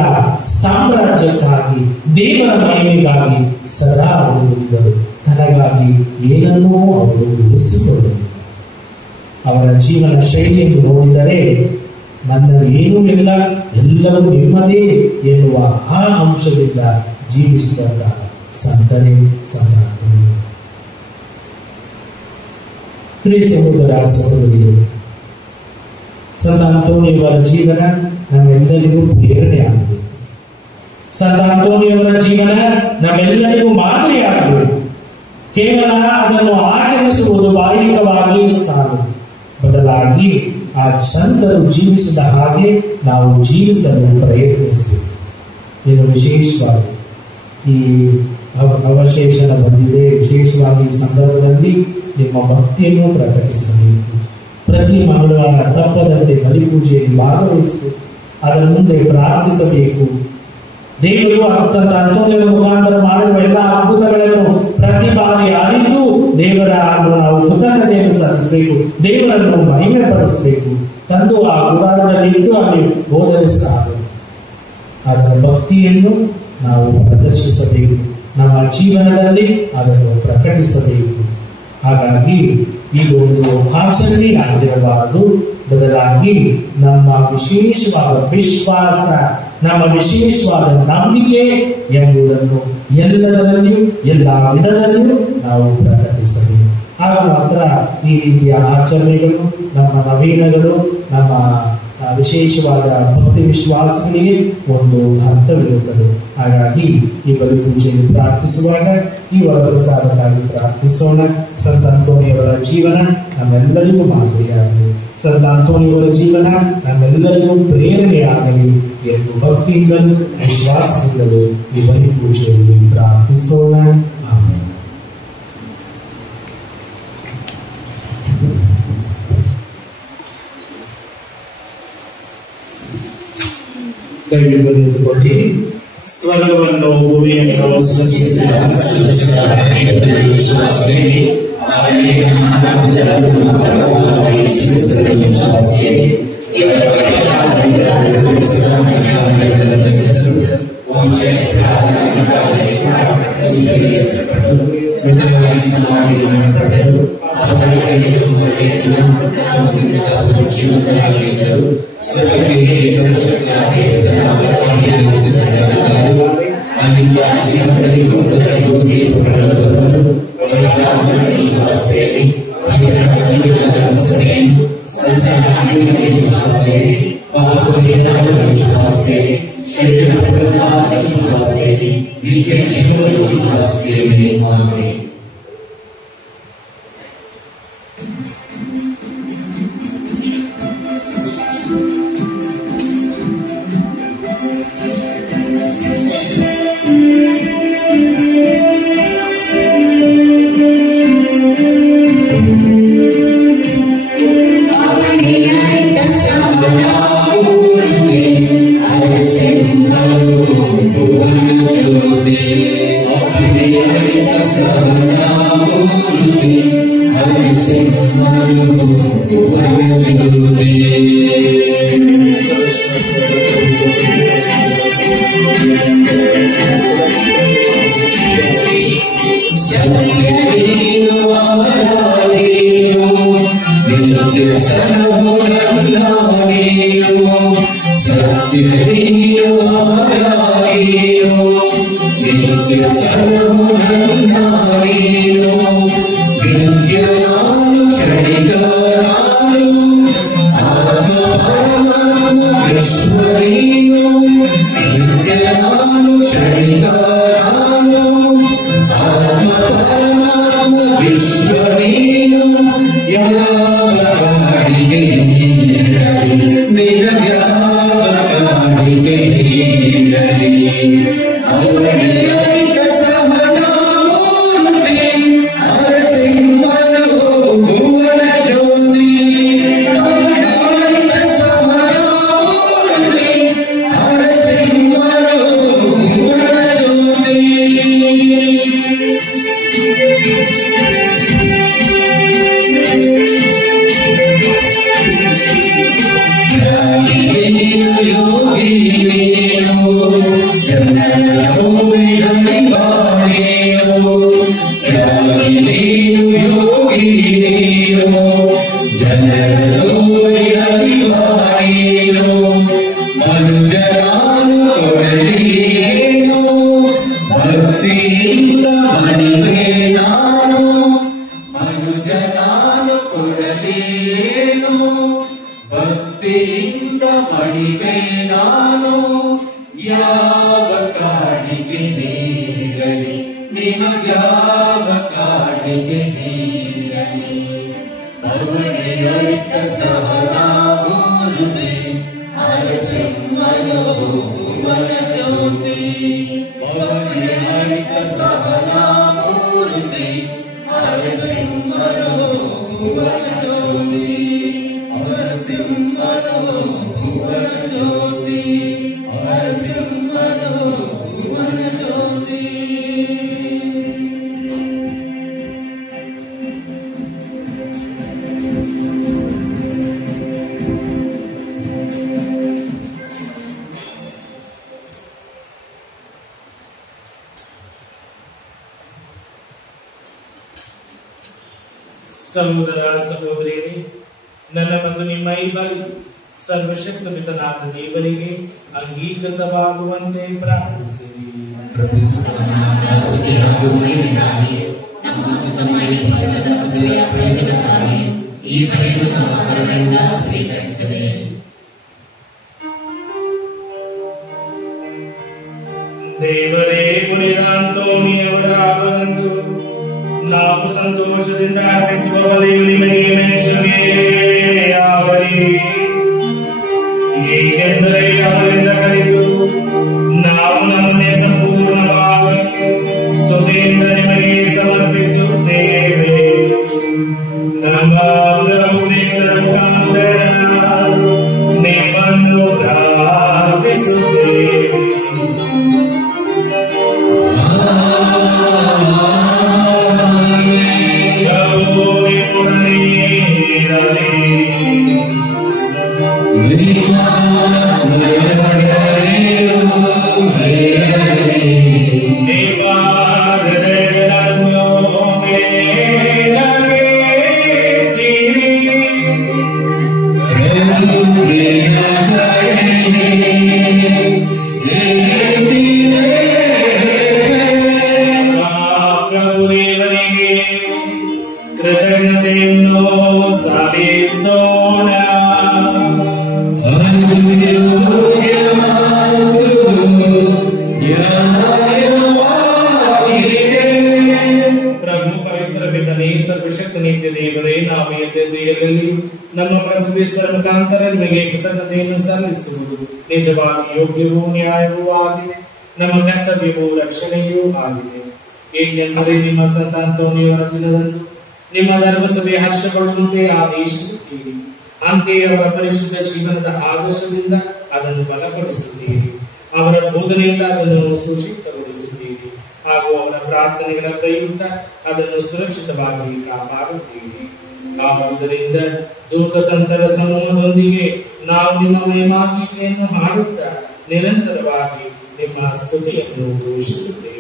ಸಾಮ್ರಾಜ್ಯಕ್ಕಾಗಿ, ದೇವರ ಮಹಿಮೆಗಾಗಿ ಸದಾ ಅವರು ನುಡಿದರು. ತನಗಾಗಿ ಏನನ್ನೂ ಅವರು ಉಳಿಸಿಕೊಳ್ಳರು. ಅವರ ಜೀವನ ಶೈಲಿಯನ್ನು ನೋಡಿದರೆ ನನ್ನಲ್ಲಿ ಏನೂ ಇಲ್ಲ, ಎಲ್ಲವೂ ನಿಮ್ಮದೇ ಎನ್ನುವ ಆ ಅಂಶದಿಂದ ಜೀವಿಸುವಂತಹ ಸಂತರೇ ಸಂತಾನರು. ಪ್ರಿಯ ಸಹೋದರ ಸಹೋದರಿಯರು, ಸಂತ ಅಂತೋನಿಯವರ ಜೀವನ ನಮ್ಮೆಲ್ಲರಿಗೂ ಪ್ರೇರಣೆಯಾಗಬೇಕು. ಸಂತ ಅಂತೋನಿಯವರ ಜೀವನ ನಮ್ಮೆಲ್ಲರಿಗೂ ಮಾದರಿಯಾಗಬೇಕು. ಕೇವಲ ಅದನ್ನು ಆಚರಿಸುವುದು ಬಾಹಿಕವಾಗಿ ಸಾಲು, ಬದಲಾಗಿ ಆ ಸಂತರು ಜೀವಿಸಿದ ಹಾಗೆ ನಾವು ಜೀವಿಸಲು ಪ್ರಯತ್ನಿಸಬೇಕು. ಇನ್ನು ವಿಶೇಷವಾಗಿ ಈ ಅವಶೇಷನ ಬಂದಿದೆ, ವಿಶೇಷವಾಗಿ ಈ ಸಂದರ್ಭದಲ್ಲಿ ನಿಮ್ಮ ಭಕ್ತಿಯನ್ನು ಪ್ರಕಟಿಸಬೇಕು. ಪ್ರತಿ ಮಂಗಳವಾರ ತಪ್ಪದಂತೆ ಬಲಿಪೂಜೆಯಲ್ಲಿ ಭಾಗವಹಿಸಬೇಕು, ಅದರ ಮುಂದೆ ಪ್ರಾರ್ಥಿಸಬೇಕು. ದೇವರು ಅಂತೋನಿಯವರ ಮುಖಾಂತರ ಮಾಡಿರುವ ಎಲ್ಲ ಅದ್ಭುತಗಳನ್ನು ಪ್ರತಿ ಬಾರಿ ಅರಿತು ನಾವು ಕೃತಜ್ಞತೆಯನ್ನು ಸಲ್ಲಿಸಬೇಕು, ದೇವರನ್ನು ಮಹಿಮೆ ಪಡಿಸಬೇಕು. ತಂದು ಆ ಗುಡಾರದಲ್ಲಿ ಇಟ್ಟು ಅಲ್ಲಿ ಬೋಧನೆ ಅದರ ಭಕ್ತಿಯನ್ನು ನಾವು ಪ್ರದರ್ಶಿಸಬೇಕು, ನಮ್ಮ ಜೀವನದಲ್ಲಿ ಅದನ್ನು ಪ್ರಕಟಿಸಬೇಕು. ಹಾಗಾಗಿ ಇದೊಂದು ಆಚರಣೆ ಆಗಿರಬಾರದು, ಬದಲಾಗಿ ನಮ್ಮ ವಿಶೇಷವಾದ ವಿಶ್ವಾಸ, ನಮ್ಮ ವಿಶೇಷವಾದ ನಂಬಿಕೆ ಎಂಬುದನ್ನು ಎಲ್ಲದರಲ್ಲಿಯೂ ಎಲ್ಲ ವಿಧದಲ್ಲಿಯೂ ನಾವು ಪ್ರಕಟಿಸಬೇಕು. ಆಗ ಮಾತ್ರ ಈ ರೀತಿಯ ಆಚರಣೆಗಳು, ನಮ್ಮ ನವೀನಗಳು, ನಮ್ಮ ವಿಶೇಷವಾದ ಭಕ್ತಿ ವಿಶ್ವಾಸಗಳಿಗೆ ಒಂದು ಅರ್ಥವಿರುತ್ತದೆ. ಹಾಗಾಗಿ ಈ ಬಲಿಪೂಜೆಯನ್ನು ಪ್ರಾರ್ಥಿಸುವಾಗ ಈ ವರಪ್ರಸಾದಕ್ಕಾಗಿ ಪ್ರಾರ್ಥಿಸೋಣ. ಸಂತ ಅಂತೋನಿಯವರ ಜೀವನ ನಮ್ಮೆಲ್ಲರಿಗೂ ಮಾದರಿಯಾಗಲಿ, ಸಂತ ಅಂತೋನಿಯವರ ಜೀವನ ನಮ್ಮೆಲ್ಲರಿಗೂ ಪ್ರೇರಣೆಯಾಗಲಿ ಎಂದು ಭಕ್ತಿಯಿಂದಲೂ ವಿಶ್ವಾಸದಿಂದಲೂ ಈ ಬಲಿಪೂಜೆಯಲ್ಲಿ ಪ್ರಾರ್ಥಿಸೋಣ. ಆಮೆನ್. ದಯವಿಟ್ಟು ನಿಂತುಕೊಳ್ಳಿ. ಸ್ವರ್ಗವನ್ನು ಭೂಮಿಯನ್ನು ಸೃಷ್ಟಿಸಿದ Amen. ಸಹೋದರ ಸಹೋದರಿಯರೇ, ನನ್ನ ಮತ್ತು ನಿಮ್ಮ ಈ ಬಲಿ ಸರ್ವಶಕ್ತ ಪಿತನಾದ ದೇವರಿಗೆ ಅಂಗೀಕೃತವಾಗುವಂತೆ ಪ್ರಾರ್ಥಿಸಿರಿ. ದೇವರೇ, ಪುನೀತ ಅಂತೋನಿಯವರ ಆಗದಂದು ನಾವು ಸಂತೋಷದಿಂದ ಅರ್ಪಿಸುವ ಬಲಿಯು ನಿಮಗೆ ಮೆಚ್ಚುಗೆ ಆಗಲಿ. ಏಕೆಂದರೆ ಅವರಿಂದ ಕಲಿತು ನಾವು ನಮ್ಮನ್ನೇ ಸಂಪೂರ್ಣವಾಗಿ ಸ್ತುತಿಯಿಂದ ನಿಮಗೆ ಸಮರ್ಪಿಸುತ್ತೇವೆ. ನಮ್ಮ ಪ್ರಭು ಕ್ರಿಸ್ತನ ಮುಖಾಂತರ ನಿಮ್ಮನ್ನು ಪ್ರಾರ್ಥಿಸುತ್ತೇವೆ. ಕೃತಜ್ಞತೆಯನ್ನು ಸಲ್ಲಿಸೋಣ. ಪ್ರಭು ಪವಿತ್ರ ಪಿತನೇ, ಸರ್ವಶಕ್ತ ನಿತ್ಯ ದೇವರೇ, ನಾವು ಎಂದೆಂದೂ ಎಲ್ಲೆಲ್ಲಿ ನಮ್ಮ ಪ್ರಭು ಕ್ರಿಸ್ತರ ಮುಖಾಂತರ ನಿಮಗೆ ಕೃತಜ್ಞತೆಯನ್ನು ಸಲ್ಲಿಸುವುದು ನಿಜವಾಗಿ ಯೋಗ್ಯವೂ ನ್ಯಾಯವೂ ಆಗಿದೆ, ನಮ್ಮ ಕರ್ತವ್ಯವೂ ರಕ್ಷಣೆಯೂ ಆಗಿದೆ. ಏಕೆಂದರೆ ನಿಮ್ಮ ಸಂತ ಅಂತೋನಿಯವರ ದಿನದಂದು ನಿಮ್ಮ ಧರ್ಮಸಭೆ ಹರ್ಷಗೊಳ್ಳುವಂತೆ ಆದೇಶಿಸುತ್ತೀರಿ. ಅಂತೆಯೇ ಅವರ ಪರಿಶುದ್ಧ ಜೀವನದ ಆದರ್ಶದಿಂದ ಅದನ್ನು ಬಲಪಡಿಸುತ್ತೀರಿ. ಅವರ ಬೋಧನೆಯಿಂದ ಅದನ್ನು ಸುಶಿಕ್ತಗೊಳಿಸುತ್ತೀರಿ ಹಾಗೂ ಅವರ ಪ್ರಾರ್ಥನೆಗಳ ಪ್ರಯುಕ್ತ ಅದನ್ನು ಸುರಕ್ಷಿತವಾಗಿ ಕಾಪಾಡುತ್ತೀರಿ. ಆದುದರಿಂದ ದೂತ ಸಂತರ ಸಮೂಹದೊಂದಿಗೆ ನಾವು ನಿಮ್ಮ ಮಹಿಮಾಗೀತೆಯನ್ನು ಹಾಡುತ್ತಾ ನಿರಂತರವಾಗಿ ನಿಮ್ಮ ಸ್ತುತಿಯನ್ನು ಘೋಷಿಸುತ್ತೇವೆ.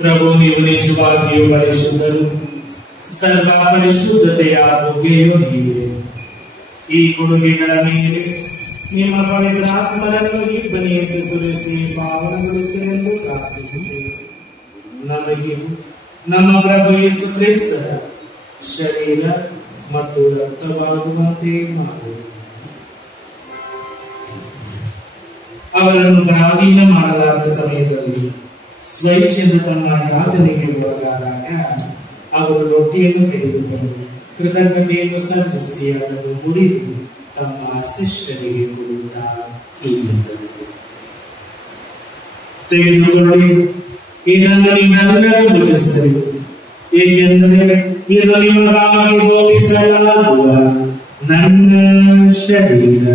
ಪ್ರಭು, ನೀವು ನಿಜವಾಗಿಯೂ ಪರಿಶುದ್ಧರು, ಸರ್ವ ಪರಿಶುದ್ಧತೆಯ ಬುಗ್ಗೆಯೂ ನೀವೇ. ಈ ಕೊಡುಗೆಗಳ ಮೇಲೆ ನಿಮ್ಮ ಪವಿತ್ರಾತ್ಮರನ್ನು ಇಬ್ಬನಿಯಿಂದ ಸುರಿಸಿ ಪಾವನಗೊಳಿಸಲೆಂದು ಪ್ರಾರ್ಥಿಸುತ್ತೇವೆ. ನಮಗೆ ನಮ್ಮ ಪ್ರಭು ಯೇಸು ಕ್ರಿಸ್ತರ ಶರೀರ ಮತ್ತು ರಕ್ತವಾಗುವಂತೆ ಮಾಡಿ ಅವರನ್ನು ಪರಾಧೀನ ಮಾಡಲಾದ ಸಮಯದಲ್ಲಿ ಸ್ವೈಚ್ಛೆಯಿಂದ ತನ್ನ ಯಾತನೆಗೆ ಒಳಗಾದಾಗ ಅವರು ರೊಟ್ಟಿಯನ್ನು ತೆಗೆದುಕೊಂಡು ಕೃತಜ್ಞತೆಯನ್ನು ಸಲ್ಲಿಸಿ ಅದನ್ನು ಮುರಿದು ತಮ್ಮ ಶಿಷ್ಯರಿಗೆ ಕೊಡುತ್ತಾ ಹೀಗೆಂದರು, ತೆಗೆದುಕೊಳ್ಳಿ, ಇದನ್ನು ನೀವೆಲ್ಲರೂ ಭುಜಿಸಿರಿ, ಏಕೆಂದರೆ ಇದು ನಿಮಗಾಗಿ ಬೋಧಿಸಲಾಗುವ ನನ್ನ ಶರೀರ.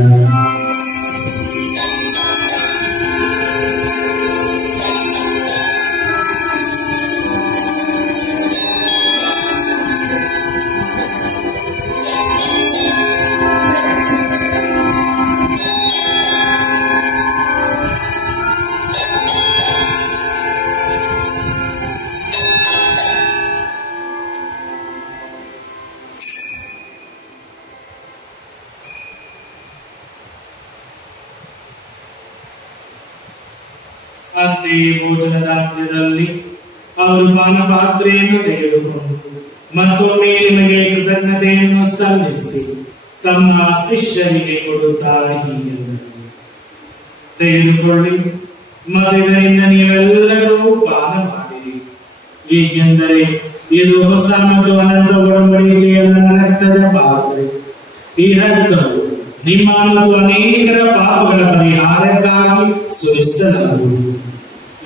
ಅಂತೆಯೇ ಭೋಜನದ ಅಂತ್ಯದಲ್ಲಿ ಅವರು ಪಾನಪಾತ್ರೆಯನ್ನು ತೆಗೆದುಕೊಂಡು ಮತ್ತೊಮ್ಮೆ ನಿಮಗೆ ಕೃತಜ್ಞತೆಯನ್ನು ಸಲ್ಲಿಸಿ ತಮ್ಮ ಶಿಷ್ಯರಿಗೆ ಕೊಡುತ್ತಾ ಹೀಗೆಂದರು, ತೆಗೆದುಕೊಳ್ಳಿ, ಮತ್ತು ಇದರಿಂದ ನೀವೆಲ್ಲರೂ ಪಾನ ಮಾಡಿರಿ, ಏಕೆಂದರೆ ಇದು ಹೊಸ ಮತ್ತು ಅನಂತ ಒಡಂಬಡಿಕೆಯ ನನ್ನ ರಕ್ತದ ಪಾತ್ರೆ. ಈ ರಕ್ತವು ನಿಮ್ಮ ಮತ್ತು ಅನೇಕರ ಪಾಪಗಳ ಪರಿಹಾರಕ್ಕಾಗಿ ಸುರಿಸಲಾಗುವುದು.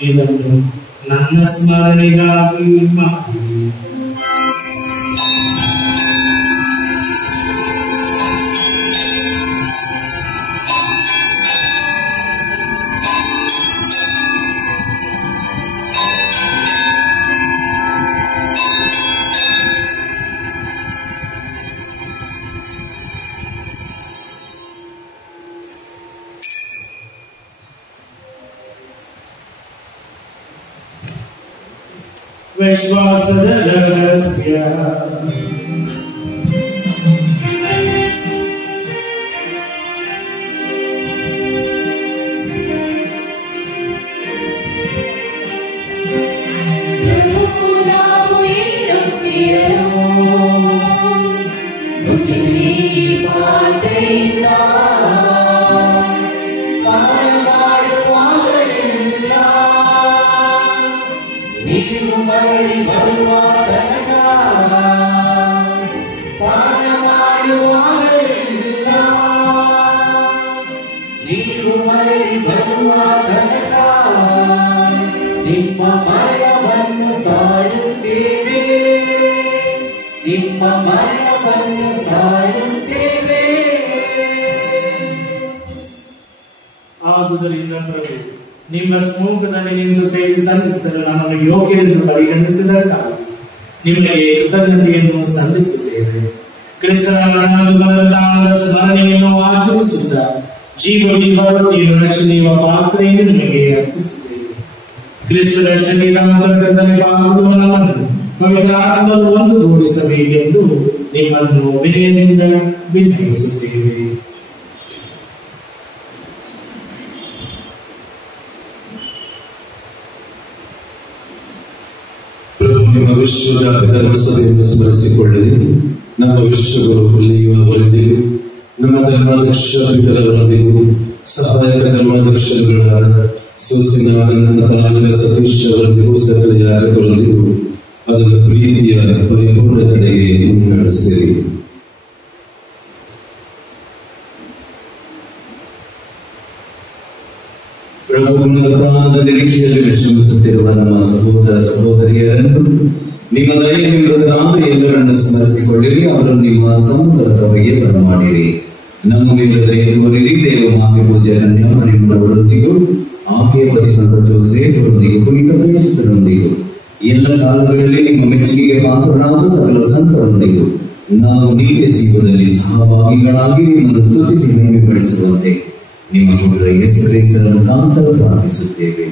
ಇದನ್ನು ನನ್ನ ಸ್ಮರಣೆಗಾಗಿ ಮಾಡಿ. ವಿಶ್ವಾಸದ ರಹಸ್ಯ. ಆದುದರಿಂದ ಪ್ರಭು, ನಿಮ್ಮ ಸಮ್ಮುಖದಲ್ಲಿ ನಿಂತು ಸೇವೆ ಸಲ್ಲಿಸಲು ನಮ್ಮನ್ನು ಯೋಗ್ಯರೆಂದು ಪರಿಗಣಿಸಿದಕ್ಕಾಗಿ ನಿಮಗೆ ಕೃತಜ್ಞತೆಯನ್ನು ಸಲ್ಲಿಸುತ್ತೇವೆ. ಕ್ರಿಸ್ತನ ಮರಣದ ಸ್ಮರಣೆಯನ್ನು ಆಚರಿಸುತ್ತ ಜೀವವಿರುವ ರೊಟ್ಟಿಯನ್ನು ರಕ್ಷಣೆಯ ಪಾತ್ರೆಯನ್ನು ನಿಮಗೆ ಅರ್ಪಿಸುತ್ತೇವೆ. ಕ್ರಿಸ್ತನ ಶರೀರಾಂತರ್ಗತದಲ್ಲಿ ಪಾಲ್ಗೊಳ್ಳುವ ನಮ್ಮನ್ನು ಪವಿತ್ರ ಆತ್ಮನು ಒಂದುಗೂಡಿಸಬೇಕೆಂದು ನಿಮ್ಮನ್ನು ವಿನಯದಿಂದ ವಿನಯಿಸುತ್ತೇವೆ. ಪ್ರಭು, ನಿಮ್ಮ ವಿಶ್ವವ್ಯಾಪಿ ಧರ್ಮಸಭೆಯನ್ನು ಸ್ಮರಿಸಿಕೊಳ್ಳಿರಿ. ನಮ್ಮ ವಿಶ್ವಗುರು ಲಿಯೋವರೊಂದಿಗೂ ನಮ್ಮ ಧರ್ಮಾಧ್ಯಕ್ಷ ವಿಠಲವರೊಂದಿಗೂ ಸಹಾಯಕ ಧರ್ಮಾಧ್ಯಕ್ಷರುಗಳಾದ ಸೋಸಿನಾಥನ ತಾಲೂಕ ಸತೀಶ್ ಅವರೊಂದಿಗೂ ಸಕಲ ಯಾಜಕರೊಂದಿಗೂ ಅದರ ಪ್ರೀತಿಯ ಪರಿಪೂರ್ಣತೆಗೆ ಮುನ್ನಡೆಸಿರಿ. ಪ್ರಭುತ್ವದ ನಿರೀಕ್ಷೆಯಲ್ಲಿ ವಿಶ್ರಮಿಸುತ್ತಿರುವ ನಮ್ಮ ಸಹೋದರ ಸಹೋದರಿಯರನ್ನು ನಿಮ್ಮ ದಯೆಯಿಂದ ಎಲ್ಲರನ್ನು ಸ್ಮರಿಸಿಕೊಳ್ಳಿರಿ. ಅವರನ್ನು ನಿಮ್ಮ ಸಮ್ಮುಖದವರೆಗೆ ಬರಮಾಡಿರಿ. ನಮ್ಮ ಮೇಲೆ ದಯೆ ತೋರಿರಿ. ದೇವ ಮಾತೆ ಪೂಜೆ ಕನ್ಯಾಮರಿಯವರೊಂದಿಗೂ ಆಕೆಯ ಪತಿ ಸಂತ ಜೋಸೇಫರೊಂದಿಗೂ ಪುನೀತ ಪ್ರೇಷಿತರೊಂದಿಗೂ ಎಲ್ಲ ಕಾಲಗಳಲ್ಲಿ ನಿಮ್ಮ ಮೆಚ್ಚುಗೆಗೆ ಪಾತ್ರರಾದ ಸಕಲ ಸಂತರೊಂದಿಗೂ ನಾವು ನೀತಿಯ ಜೀವದಲ್ಲಿ ಸಹಭಾಗಿಗಳಾಗಿ ನಿಮ್ಮನ್ನು ಸ್ತುತಿಸಿ ಮಹಿಮೆಪಡಿಸುವಂತೆ ನಿಮ್ಮ ಪುತ್ರ ಯೇಸು ಕ್ರಿಸ್ತರ ಮುಖಾಂತರ ಪ್ರಾರ್ಥಿಸುತ್ತೇವೆ.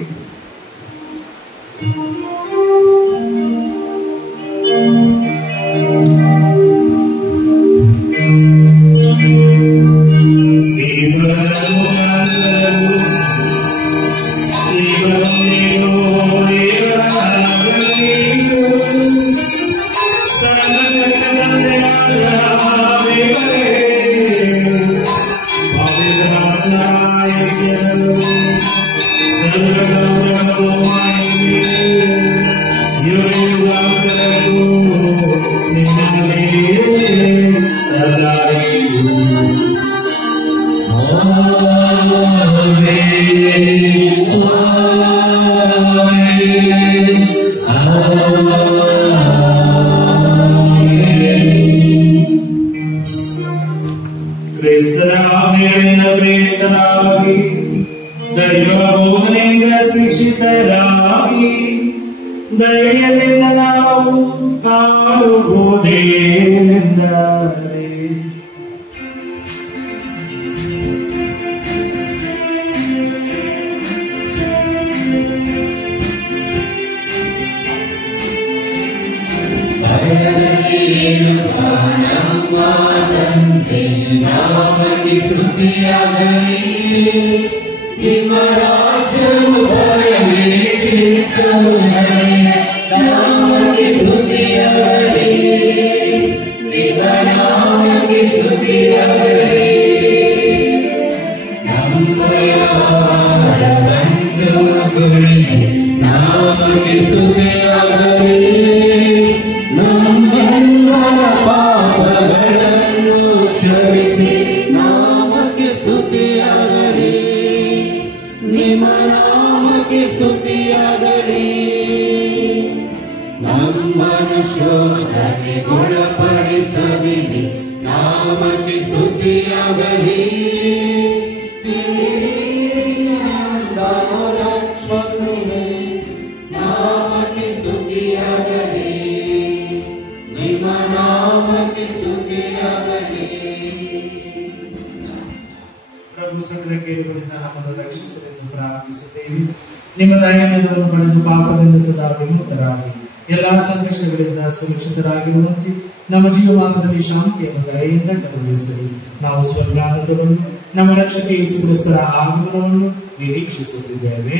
ನಿಮ್ಮ ದಯೆಯನ್ನು ಪಡೆದು ಪಾಪದಿಂದ ಸದಾ ವಿಮುಕ್ತರಾಗಿ ಎಲ್ಲಾ ಸಂಘರ್ಷಗಳಿಂದ ಸುರಕ್ಷಿತರಾಗಿರುವಂತೆ ನಮ್ಮ ಜೀವಮಾನದಲ್ಲಿ ಶಾಂತಿಯನ್ನು ದಯೆಯಿಂದ ಕರುಣಿಸಿರಿ. ನಾವು ಸ್ವರ್ಗಾನಂದವನ್ನು ನಮ್ಮ ರಕ್ಷಕ ಯೇಸು ಕ್ರಿಸ್ತರ ಆಗಮನವನ್ನು ನಿರೀಕ್ಷಿಸುತ್ತಿದ್ದೇವೆ.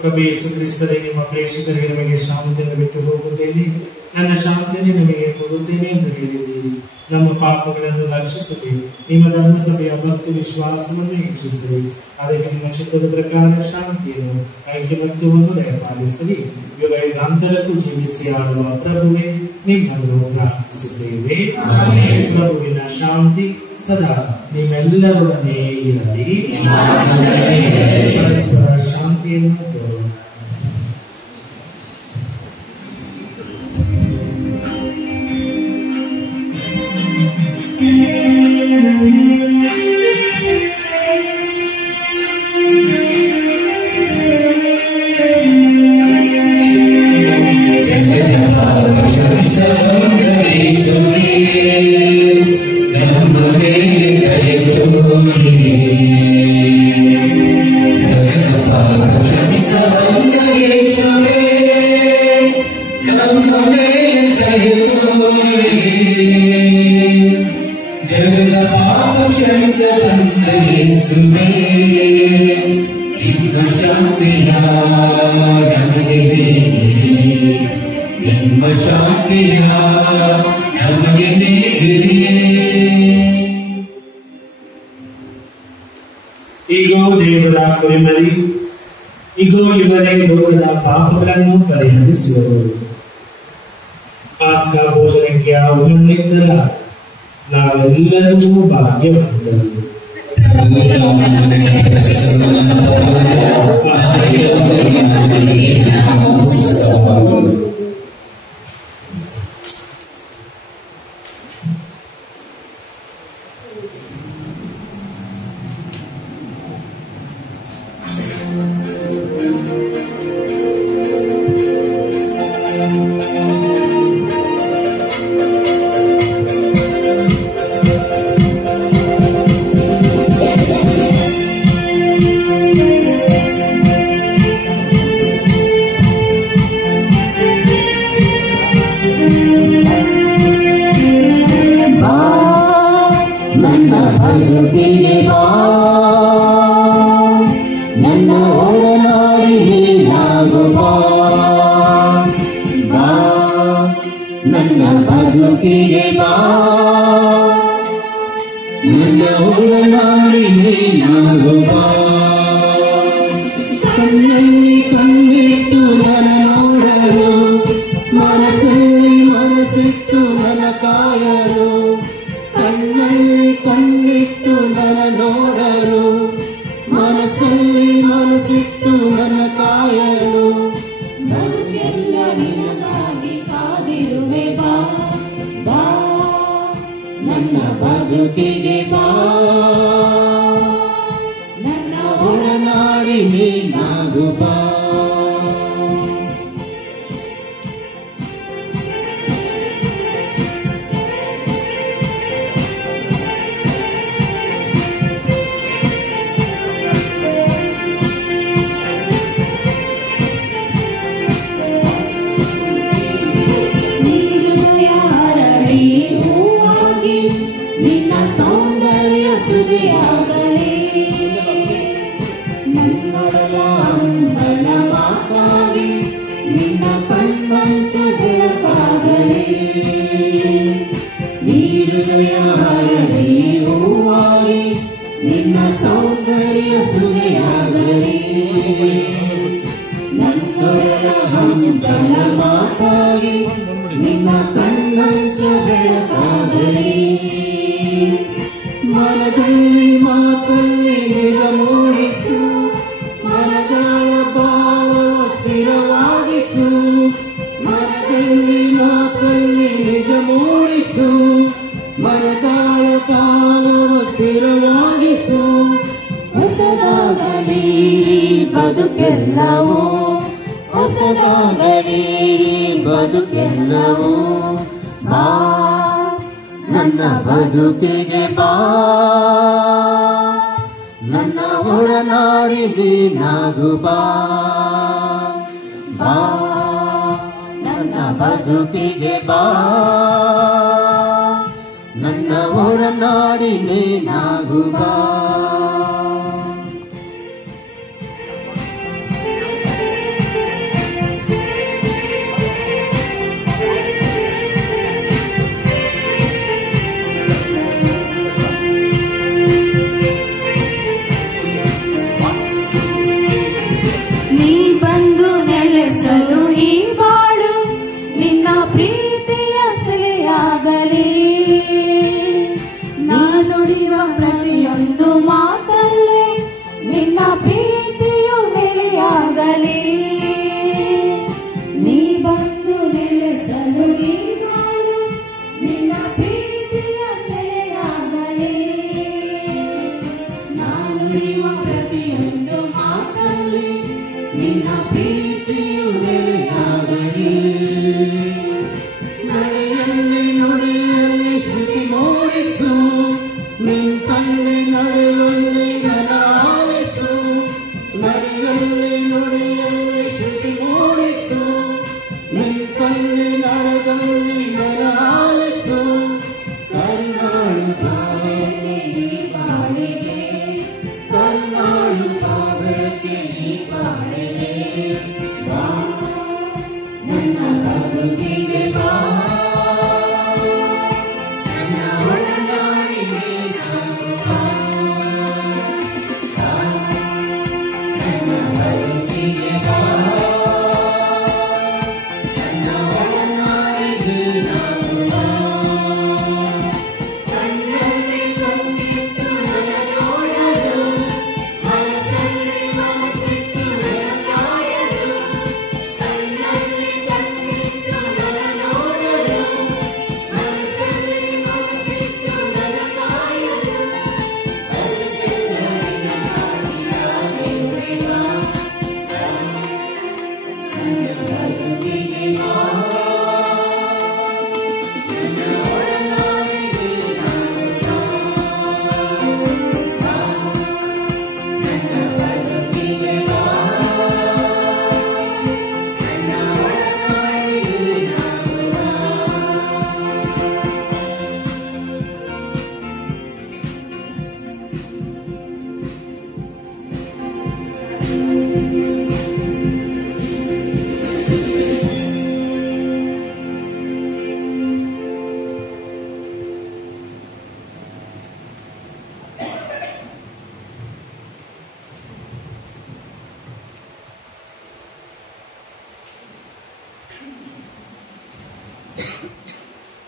ಪ್ರಭು ಯೇಸು ಕ್ರಿಸ್ತರೇ, ನಿಮ್ಮ ಪ್ರೇಕ್ಷಕರಿಗೆ ನಿಮಗೆ ಶಾಂತಿಯನ್ನು ಬಿಟ್ಟು ಹೋಗುತ್ತೇನೆ, ನನ್ನ ಶಾಂತಿಯನ್ನು ನಿಮಗೆ ಕೊಡುತ್ತೇನೆ ಎಂದು ಹೇಳಿದ್ದೀರಿ. ನಮ್ಮ ಪಾಪಗಳನ್ನು ರಕ್ಷಿಸಲಿ. ನಿಮ್ಮ ಧರ್ಮಸಭೆಯ ಭಕ್ತಿ ವಿಶ್ವಾಸವನ್ನು ಹೆಚ್ಚಿಸಲಿ. ಅದಕ್ಕೆ ನಿಮ್ಮ ಚಿತ್ತದ ಪ್ರಕಾರ ಶಾಂತಿಯನ್ನು, ಐಕ್ಯಮತ್ಯವನ್ನು ದಯಪಾಲಿಸಲಿ. ಯುಗ ಯುಗಾಂತರಕ್ಕೂ ಜೀವಿಸಿ ಆಳುವ ಪ್ರಭುವೇ, ನಿಮ್ಮನ್ನು ಪ್ರಾರ್ಥಿಸುತ್ತೇವೆ. ಪ್ರಭುವಿನ ಶಾಂತಿ ಸದಾ ನಿಮ್ಮೆಲ್ಲರೊಡನೆ ಇರಲಿ. ಪರಸ್ಪರ ಶಾಂತಿಯನ್ನು ಕೋರೋಣ. ಈಗೋ ದೇವರ ಕುರಿಮರಿ, ಈಗೋ ಇವರೇ ಲೋಕದ ಪಾಪಗಳನ್ನು ಪರಿಹರಿಸುವರು. ಪಾಸ್ಕಾ ಭೋಜನಕ್ಕೆ ಆಹ್ವಾನಿತರ ನಾವೆಲ್ಲರೂ ಭಾಗ್ಯವಂತರು. ಪ್ರತಿಯೊಂದು ಮಾತಲ್ಲಿ ನಿನ್ನ ಪ್ರೀತಿಯು ನೆಲೆಯಾಗಲಿ. ನೀ ಬಂದು ನೆಲೆಸಲು ಈ ನಾಡು ನಿನ್ನ ಪ್ರೀತಿಯ ಸೆಲೆಯಾಗಲಿ. ನಾನು ನಿಮ್ಮ ಪ್ರತಿಯೊಂದು ಮಾತಲ್ಲಿ ನಿನ್ನ ಪ್ರೀತಿಯು ನೆಲೆಯಾಗಲಿ. ನಡೆಯಲ್ಲಿ ನುಡಿಯಲ್ಲಿ ಶ್ರುತಿ ಮೂಡಿಸು, ನಿಂತಲ್ಲಿ ನಡೆಯಲ್ಲಿ ನನಆಲಿಸು. ನಡೆಯಲ್ಲಿ ನುಡಿಯಲ್ಲಿ ಶ್ರುತಿ ಮೂಡಿಸು, ನಿಂತಲ್ಲಿ ನಡೆದಲ್ಲಿ ನನಆಲಿಸು. ಕರುಣಾಳು ಪಾವೆಗೆ ಈ ಬಾಳಿಗೆ, ಕರುಣಾಳು ಪಾವೆಗೆ ಈ ಬಾಳಿಗೆ. ಬಾ ನನ್ನ ಬದುಕಿಗೆ ಬಾ, ನನ್ನ ಒಡನಾಡಿಗೆ ನಾನು ಬಾ. ನನ್ನ ಬದುಕಿಗೆ ಬಾ, ನನ್ನ ಒಡನಾಡಿಗೆ ನಾನು ಬಾ. ಕಣ್ಣಲ್ಲಿ ಕಣ್ಣಿಟ್ಟು ನನ್ನ ನೋಡಲು, ಮನಸ್ಸಲ್ಲಿ ಮನಸ್ಸಿಟ್ಟು ನನ್ನ ಕಾಯಲು. ಕಣ್ಣಲ್ಲಿ ಕಣ್ಣಿಟ್ಟು ನನ್ನ ನೋಡಲು, ಮನಸ್ಸಲ್ಲಿ ಮನಸ್ಸಿಟ್ಟು ನನ್ನ ಕಾಯಲು. ಅದಕ್ಕೆಲ್ಲರಿನ ಕಾಡಿನ ದೇವರೇವ, ನನ್ನ ಬದುಕಿಗೆ ಬಾ, ನನ್ನ ಒಡನಾಡಿಗೆ ನಾನು ಬಾ. ನನ್ನ ಬದುಕಿಗೆ ಬಾ, ನನ್ನ ಒಡನಾಡಿಗೆ ನಾನು ಬಾ.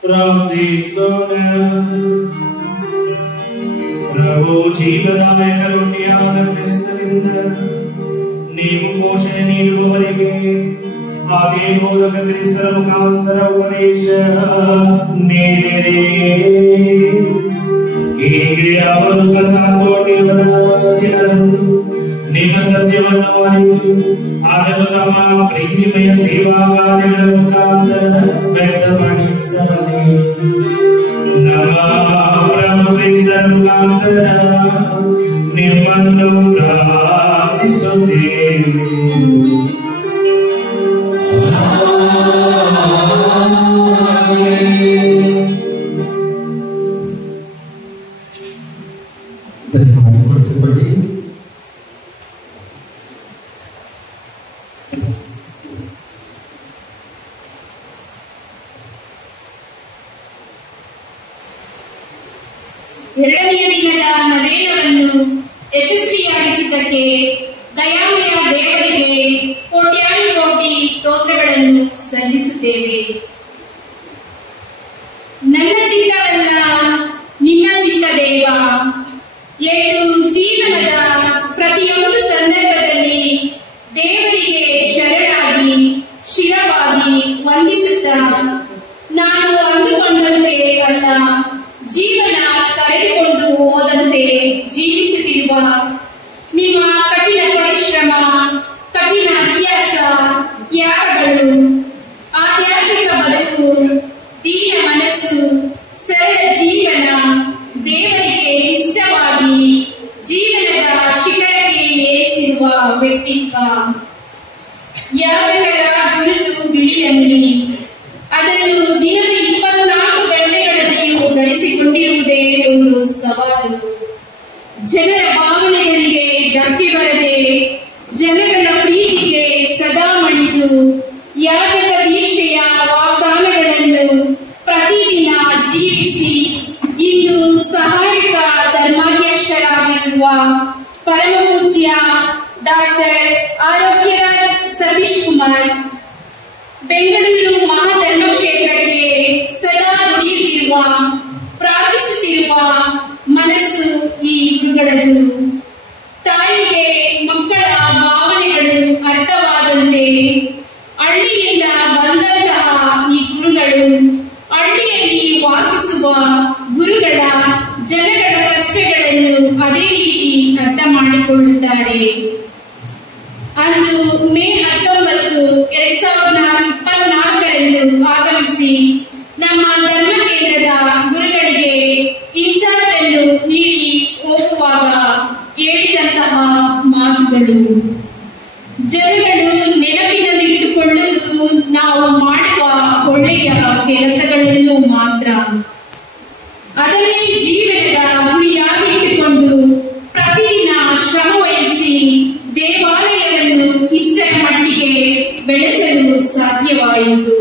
ಪ್ರಾರ್ಥಿಸೋಣ. ಪ್ರಭು ಜೀವದಾಯಕ ರೊಟ್ಟಿಯಾದ ಕ್ರಿಸ್ತನಿಂದ ನೀವು ಪೋಷಣೆ ನೀಡುವವರಿಗೆ ಅದೇ ಬೋಧಕ ಕ್ರಿಸ್ತರ ಮುಖಾಂತರ ಉಪದೇಶ ನೀಡಿರಿ. ಹೀಗೆ ಅವರು ಸತ್ತಾಟೋಟಿಯವರ ದಿನದಂದು ನಿಮ್ಮ ಸತ್ಯವನ್ನು ಅರಿತು ಅದನ್ನು ತಮ್ಮ ಪ್ರೀತಿಮಯ ಸೇವಾ ಕಾರ್ಯಗಳ ಮುಖಾಂತರ ವ್ಯಕ್ತಪಡಿಸಲಿ. ನಮ್ಮ ಪ್ರಭು ಕ್ರಿಸ್ತರ ಮುಖಾಂತರ ನಿಮ್ಮನ್ನು ಪ್ರಾರ್ಥಿಸುತ್ತೇವೆ. ಎರಡನೆಯ ದಿನದ ನವೇನವನ್ನು ಯಶಸ್ವಿಯಾಗಿಸಿದ್ದಕ್ಕೆ ದಯಾಮಯ ದೇವರಿಗೆ ಕೋಟ್ಯಾನುಕೋಟಿ ಸ್ತೋತ್ರಗಳನ್ನು ಸಲ್ಲಿಸುತ್ತೇವೆ. ನನ್ನ ಚಿತ್ತವಲ್ಲ ನಿನ್ನ ಚಿತ್ತ ದೇವ ಎಂದು ಜೀವನದ ಪ್ರತಿಯೊಂದು ಸಂದರ್ಭದಲ್ಲಿ ದೇವರಿಗೆ ಶರಣಾಗಿ ಶಿರವಾಗಿ ವಂದಿಸುತ್ತಾ ನಾನು ಅಂದುಕೊಂಡಂತೆ ಅಲ್ಲ, ಜೀವನ ಕರೆದುಕೊಂಡು ಹೋದಂತೆ ಜೀವಿಸುತ್ತಿರುವ ನಿಮ್ಮ ಕಠಿಣ ಪರಿಶ್ರಮ, ಕಠಿಣ ಅಭ್ಯಾಸ, ತ್ಯಾಗಗಳು, ಆಧ್ಯಾತ್ಮಿಕ ಬದುಕು, ದೀನ ಮನಸ್ಸು, ಸರಳ ಜೀವನ, ದೇವರಿಗೆ ಇಷ್ಟವಾಗಿ ಜೀವನದ ಶಿಖರಕ್ಕೆ ಏರಿಸಿರುವ ವ್ಯಕ್ತಿತ್ವ, ಯಾಜಕರ ಗುರುತು ಬಿಳಿಯಂಗಿ, ಅದನ್ನು ದಿನದ 24 ಗಂಟೆಗಳಲ್ಲಿಯೂ ಗಳಿಸಿಕೊಂಡಿರುವುದೇ ಒಂದು ಸವಾಲು. ಜನರ ಭಾವನೆಗಳಿಗೆ ಧಕ್ಕೆ ಬರದೆ, ಜನಗಳ ಪ್ರೀತಿಗೆ ಸದಾ ಮಣಿದು, ಯಾಜಕ ದೀಕ್ಷೆಯ ವಾಗ್ದಾನಗಳನ್ನು ಪ್ರತಿದಿನ ಜೀವಿಸಿ ಇಂದು ಸಹಾಯಕ ಧರ್ಮಾಧ್ಯಕ್ಷರಾಗಿರುವ ಪರಮ ಪೂಜ್ಯ ಡಾಕ್ಟರ್ ಆರೋಗ್ಯರಾಜ್ ಸತೀಶ್ ಕುಮಾರ್ ಬೆಂಗಳೂರು ಮಹಾಧರ್ಮಕ್ಷೇತ್ರಕ್ಕೆ ಸದಾ ದುಡಿಯುತ್ತಿರುವ, ಪ್ರಾರ್ಥಿಸುತ್ತಿರುವ ಮನಸ್ಸು ವಹಿಸಿ ನಮ್ಮ ಧರ್ಮ ಕೇಂದ್ರದ ಗುರುಗಳಿಗೆ ಇನ್ಚಾರ್ಜ್ ಅನ್ನು ನೀಡಿ ಹೋಗುವಾಗ ಹೇಳಿದಂತಹ ಮಾತುಗಳು: ಜನಗಳು ನೆನಪಿನಲ್ಲಿಟ್ಟುಕೊಳ್ಳುವುದು ನಾವು ಮಾಡುವ ಒಳ್ಳೆಯ ಕೆಲಸಗಳನ್ನು ಮಾತ್ರ. ಅದನ್ನೇ ಜೀವನದ ಗುರಿಯಾಗಿಟ್ಟುಕೊಂಡು ಪ್ರತಿದಿನ ಶ್ರಮ ವಹಿಸಿ ದೇವಾಲಯವನ್ನು ಇಷ್ಟರ ಮಟ್ಟಿಗೆ ಬೆಳೆಸಲು ಸಾಧ್ಯವಾಯಿತು.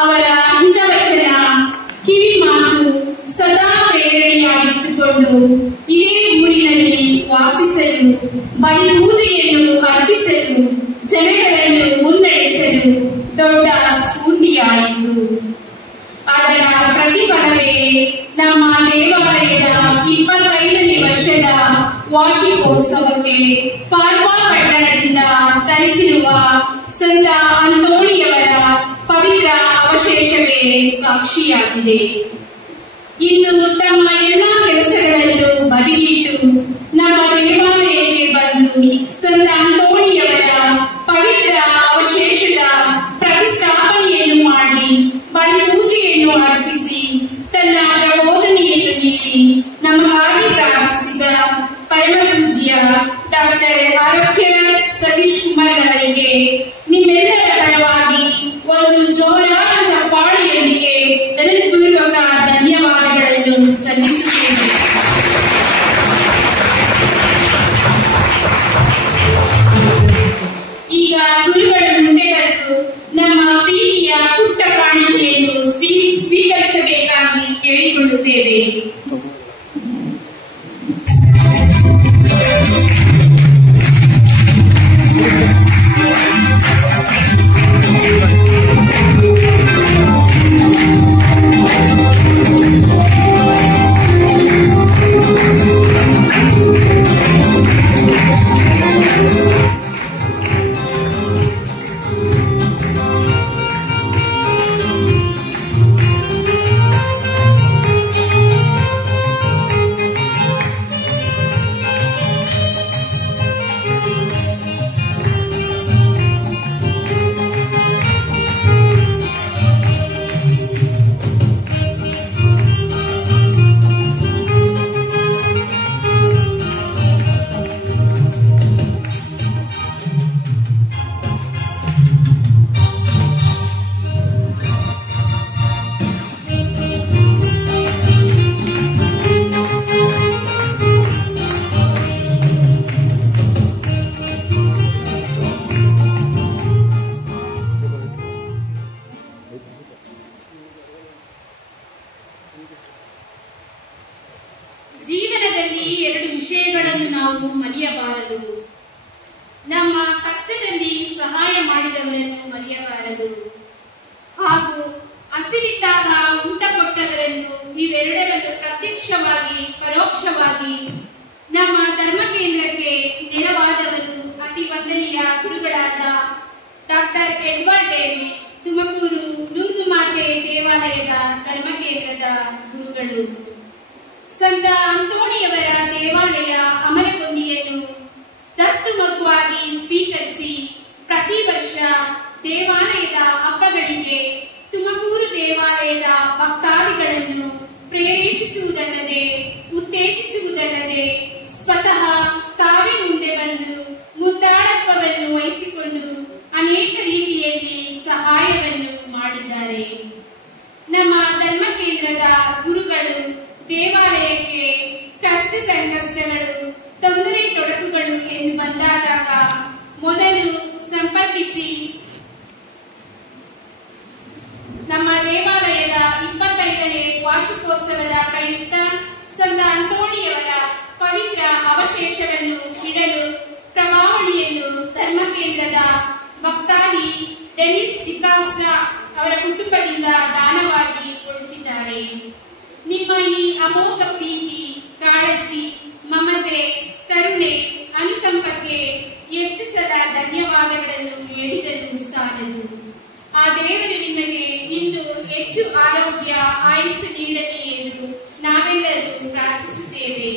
ಅವರ ಹಿತವಚನ, ಕಿವಿ ಮಾತು ಸದಾ ಪ್ರೇರಣೆಯಾಗಿಟ್ಟುಕೊಂಡು ಇದೇ ಊರಿನಲ್ಲಿ ವಾಸಿಸಲು, ಬಲಿ ಪೂಜೆಯನ್ನು ಅರ್ಪಿಸಲು, ಜನಗಳನ್ನು ಮುನ್ನಡೆಸಲು ದೊಡ್ಡ ಸ್ಫೂರ್ತಿಯಾಯಿತು. ಅದರ ಪ್ರತಿಫಲವೇ ನಮ್ಮ ದೇವಾಲಯದ 25ನೇ ವರ್ಷದ ವಾರ್ಷಿಕೋತ್ಸವಕ್ಕೆ ಪಾಲ್ವಾ ಪಟ್ಟಣದಿಂದ ತರಿಸಿರುವ ಸಂತ ಅಂತೋಣಿಯವರ ಪವಿತ್ರ ಅವಶೇಷವೇ ಸಾಕ್ಷಿಯಾಗಿದೆ. ಇನ್ನು ತಮ್ಮ ಎಲ್ಲಾ ಕೆಲಸಗಳನ್ನು ಬದಿಗಿಟ್ಟು ನಮ್ಮ ದೇವಾಲಯಕ್ಕೆ ಬಂದು ಸಂತ ಅಂತೋಣಿಯವರ ಪವಿತ್ರ ಅವಶೇಷದ ಪ್ರತಿಷ್ಠಾಪನೆಯನ್ನು ಮಾಡಿ ಬಲಿ ಪೂಜೆಯನ್ನು ಅರ್ಪಿಸಿ ತನ್ನ ಪ್ರಬೋಧನೆಯನ್ನು ನೀಡಿ ನಮಗಾಗಿ ಪ್ರಾರ್ಥಿಸಿದ ಪರಮ ಪೂಜ್ಯ ಡಾಕ್ಟರ್ ಆರೋಗ್ಯ ಸತೀಶ್ ಕುಮಾರ್ ಅವರಿಗೆ ನಿಮ್ಮೆಲ್ಲರ ಪರವಾಗಿ ಒಂದು ಜೋರಾದ ಚಪ್ಪಾಳೆಯೊಂದಿಗೆ ಹೃದಯಪೂರ್ವಕ ಧನ್ಯವಾದಗಳನ್ನು ಸಲ್ಲಿಸುತ್ತೇನೆ. ಈಗ ಗುರುಗಳ ಮುಂದೆ ಬಂದು ನಮ್ಮ ಪ್ರೀತಿಯ ಪುಟ್ಟ ಕಾಣಿಕೆಯನ್ನು ಸ್ವೀಕರಿಸಬೇಕಾಗಿ ಕೇಳಿಕೊಳ್ಳುತ್ತೇವೆ. ಜೀವನದಲ್ಲಿ 2 ವಿಷಯಗಳನ್ನು ನಾವು ಮರೆಯಬಾರದು. ನಮ್ಮ ಕಷ್ಟದಲ್ಲಿ ಸಹಾಯ ಮಾಡಿದವರನ್ನು ಮರೆಯಬಾರದು, ಹಾಗೂ ಹಸಿವಿದ್ದಾಗ ಊಟ ಕೊಟ್ಟವರನ್ನು. ಇವೆರಡರಲ್ಲೂ ಪ್ರತ್ಯಕ್ಷವಾಗಿ ಪರೋಕ್ಷವಾಗಿ ನಮ್ಮ ಧರ್ಮ ಕೇಂದ್ರಕ್ಕೆ ನೆರವಾದವರು ಅತಿ ವಂದನೀಯ ಗುರುಗಳಾದ doctor Edward Davy, Tumakuru Lourdu ಮಾತೆ ದೇವಾಲಯದ ಧರ್ಮ ಕೇಂದ್ರದ ಗುರುಗಳು. ಸಂತ ಅಂತೋಣಿಯವರ ದೇವಾಲಯ ಅಮರಗೊಂದಿಯನ್ನು ದತ್ತು ಮಗುವಾಗಿ ಸ್ವೀಕರಿಸಿ ಪ್ರತಿ ವರ್ಷ ದೇವಾಲಯದ ಹಬ್ಬಗಳಿಗೆ ತುಮಕೂರು ದೇವಾಲಯದ ಭಕ್ತಾದಿಗಳನ್ನು ಪ್ರೇರೇಪಿಸುವುದಲ್ಲದೆ ಉತ್ತೇಜಿಸುವುದಲ್ಲದೆ ಸ್ವತಃ ತಾವೇ ಮುಂದೆ ಬಂದು ಮುದ್ದಾಳತ್ವವನ್ನು ವಹಿಸಿಕೊಂಡು ಅನೇಕ ರೀತಿಯಲ್ಲಿ ಸಹಾಯವನ್ನು ಮಾಡಿದ್ದಾರೆ. ನಮ್ಮ ಧರ್ಮ ಕೇಂದ್ರದ ಗುರುಗಳು ದೇವಾಲಯಕ್ಕೆ ಕಷ್ಟ ಸಂಕಷ್ಟಗಳು, ತೊಂದರೆ ತೊಡಕುಗಳು ಎಂದು ಬಂದಾದಾಗ ಮೊದಲು ಸಂಪರ್ಕಿಸಿ ನಮ್ಮ ದೇವಾಲಯದ 25ನೇ ವಾರ್ಷಿಕೋತ್ಸವದ ಪ್ರಯುಕ್ತ ಸಂತ ಅಂತೋಣಿಯವರ ಪವಿತ್ರ ಅವಶೇಷವನ್ನು ಇಡಲು ಪ್ರಭಾವಳಿಯನ್ನು ಧರ್ಮ ಕೇಂದ್ರದ ಭಕ್ತಾದಿ ಡೆನಿಸ್ ಡಿಕಾಸ್ಟ್ರಾ ಅವರ ಕುಟುಂಬದಿಂದ ದಾನವಾಗಿ ಕೊಡಿಸಿದ್ದಾರೆ. ನಿಮ್ಮ ಈ ಅಮೋಘ ಪ್ರೀತಿ, ಕಾಳಜಿ, ಮಮತೆ, ಕರುಣೆ, ಅನುಕಂಪಕ್ಕೆ ಎಷ್ಟು ಸಲ ಧನ್ಯವಾದಗಳನ್ನು ಹೇಳಿದರೂ ಸಾಲದು. ಆ ದೇವರು ನಿಮಗೆ ಇಂದು ಹೆಚ್ಚು ಆರೋಗ್ಯ, ಆಯುಸ್ಸು ನೀಡಲಿ ಎಂದು ನಾವೆಲ್ಲರೂ ಪ್ರಾರ್ಥಿಸುತ್ತೇವೆ.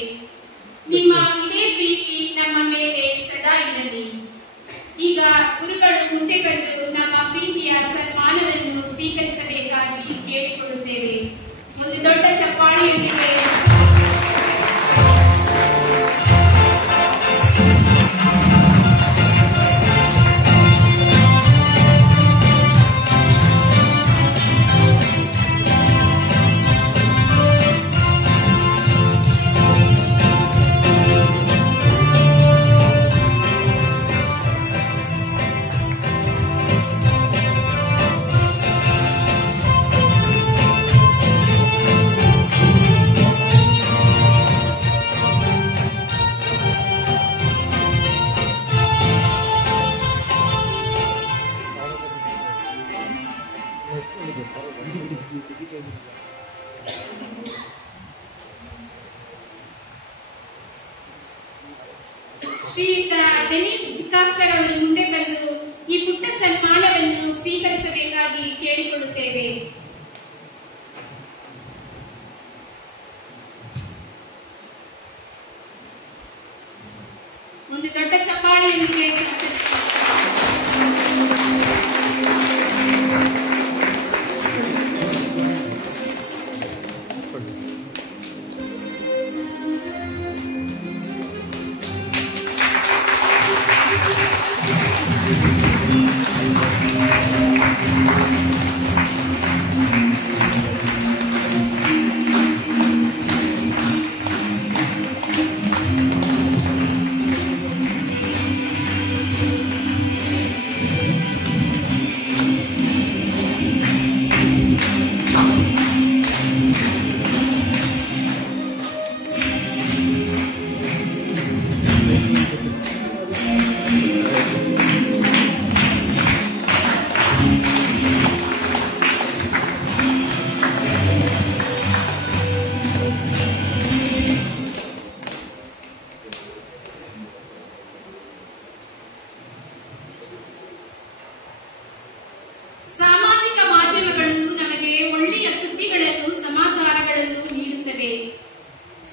ನಿಮ್ಮ ಇದೇ ಪ್ರೀತಿ ನಮ್ಮ ಮೇಲೆ ಸದಾ ಇರಲಿ. ಈಗ ಗುರುಗಳು ಮುಂದೆ ಬಂದು ನಮ್ಮ ಪ್ರೀತಿಯ ಸನ್ಮಾನವನ್ನು ಸ್ವೀಕರಿಸಬೇಕು. ಶ್ರೀಯುತ ಡೆನಿಸ್ ಡಿಕಾಸ್ಟರ್ ಅವರು ಮುಂದೆ ಬಂದು ಈ ಪುಟ್ಟ ಸನ್ಮಾನವನ್ನು ಸ್ವೀಕರಿಸಬೇಕಾಗಿ ಕೇಳಿಕೊಳ್ಳುತ್ತೇವೆ. ಒಂದು ದೊಡ್ಡ ಚಪ್ಪಾಳೆಯೊಂದಿಗೆ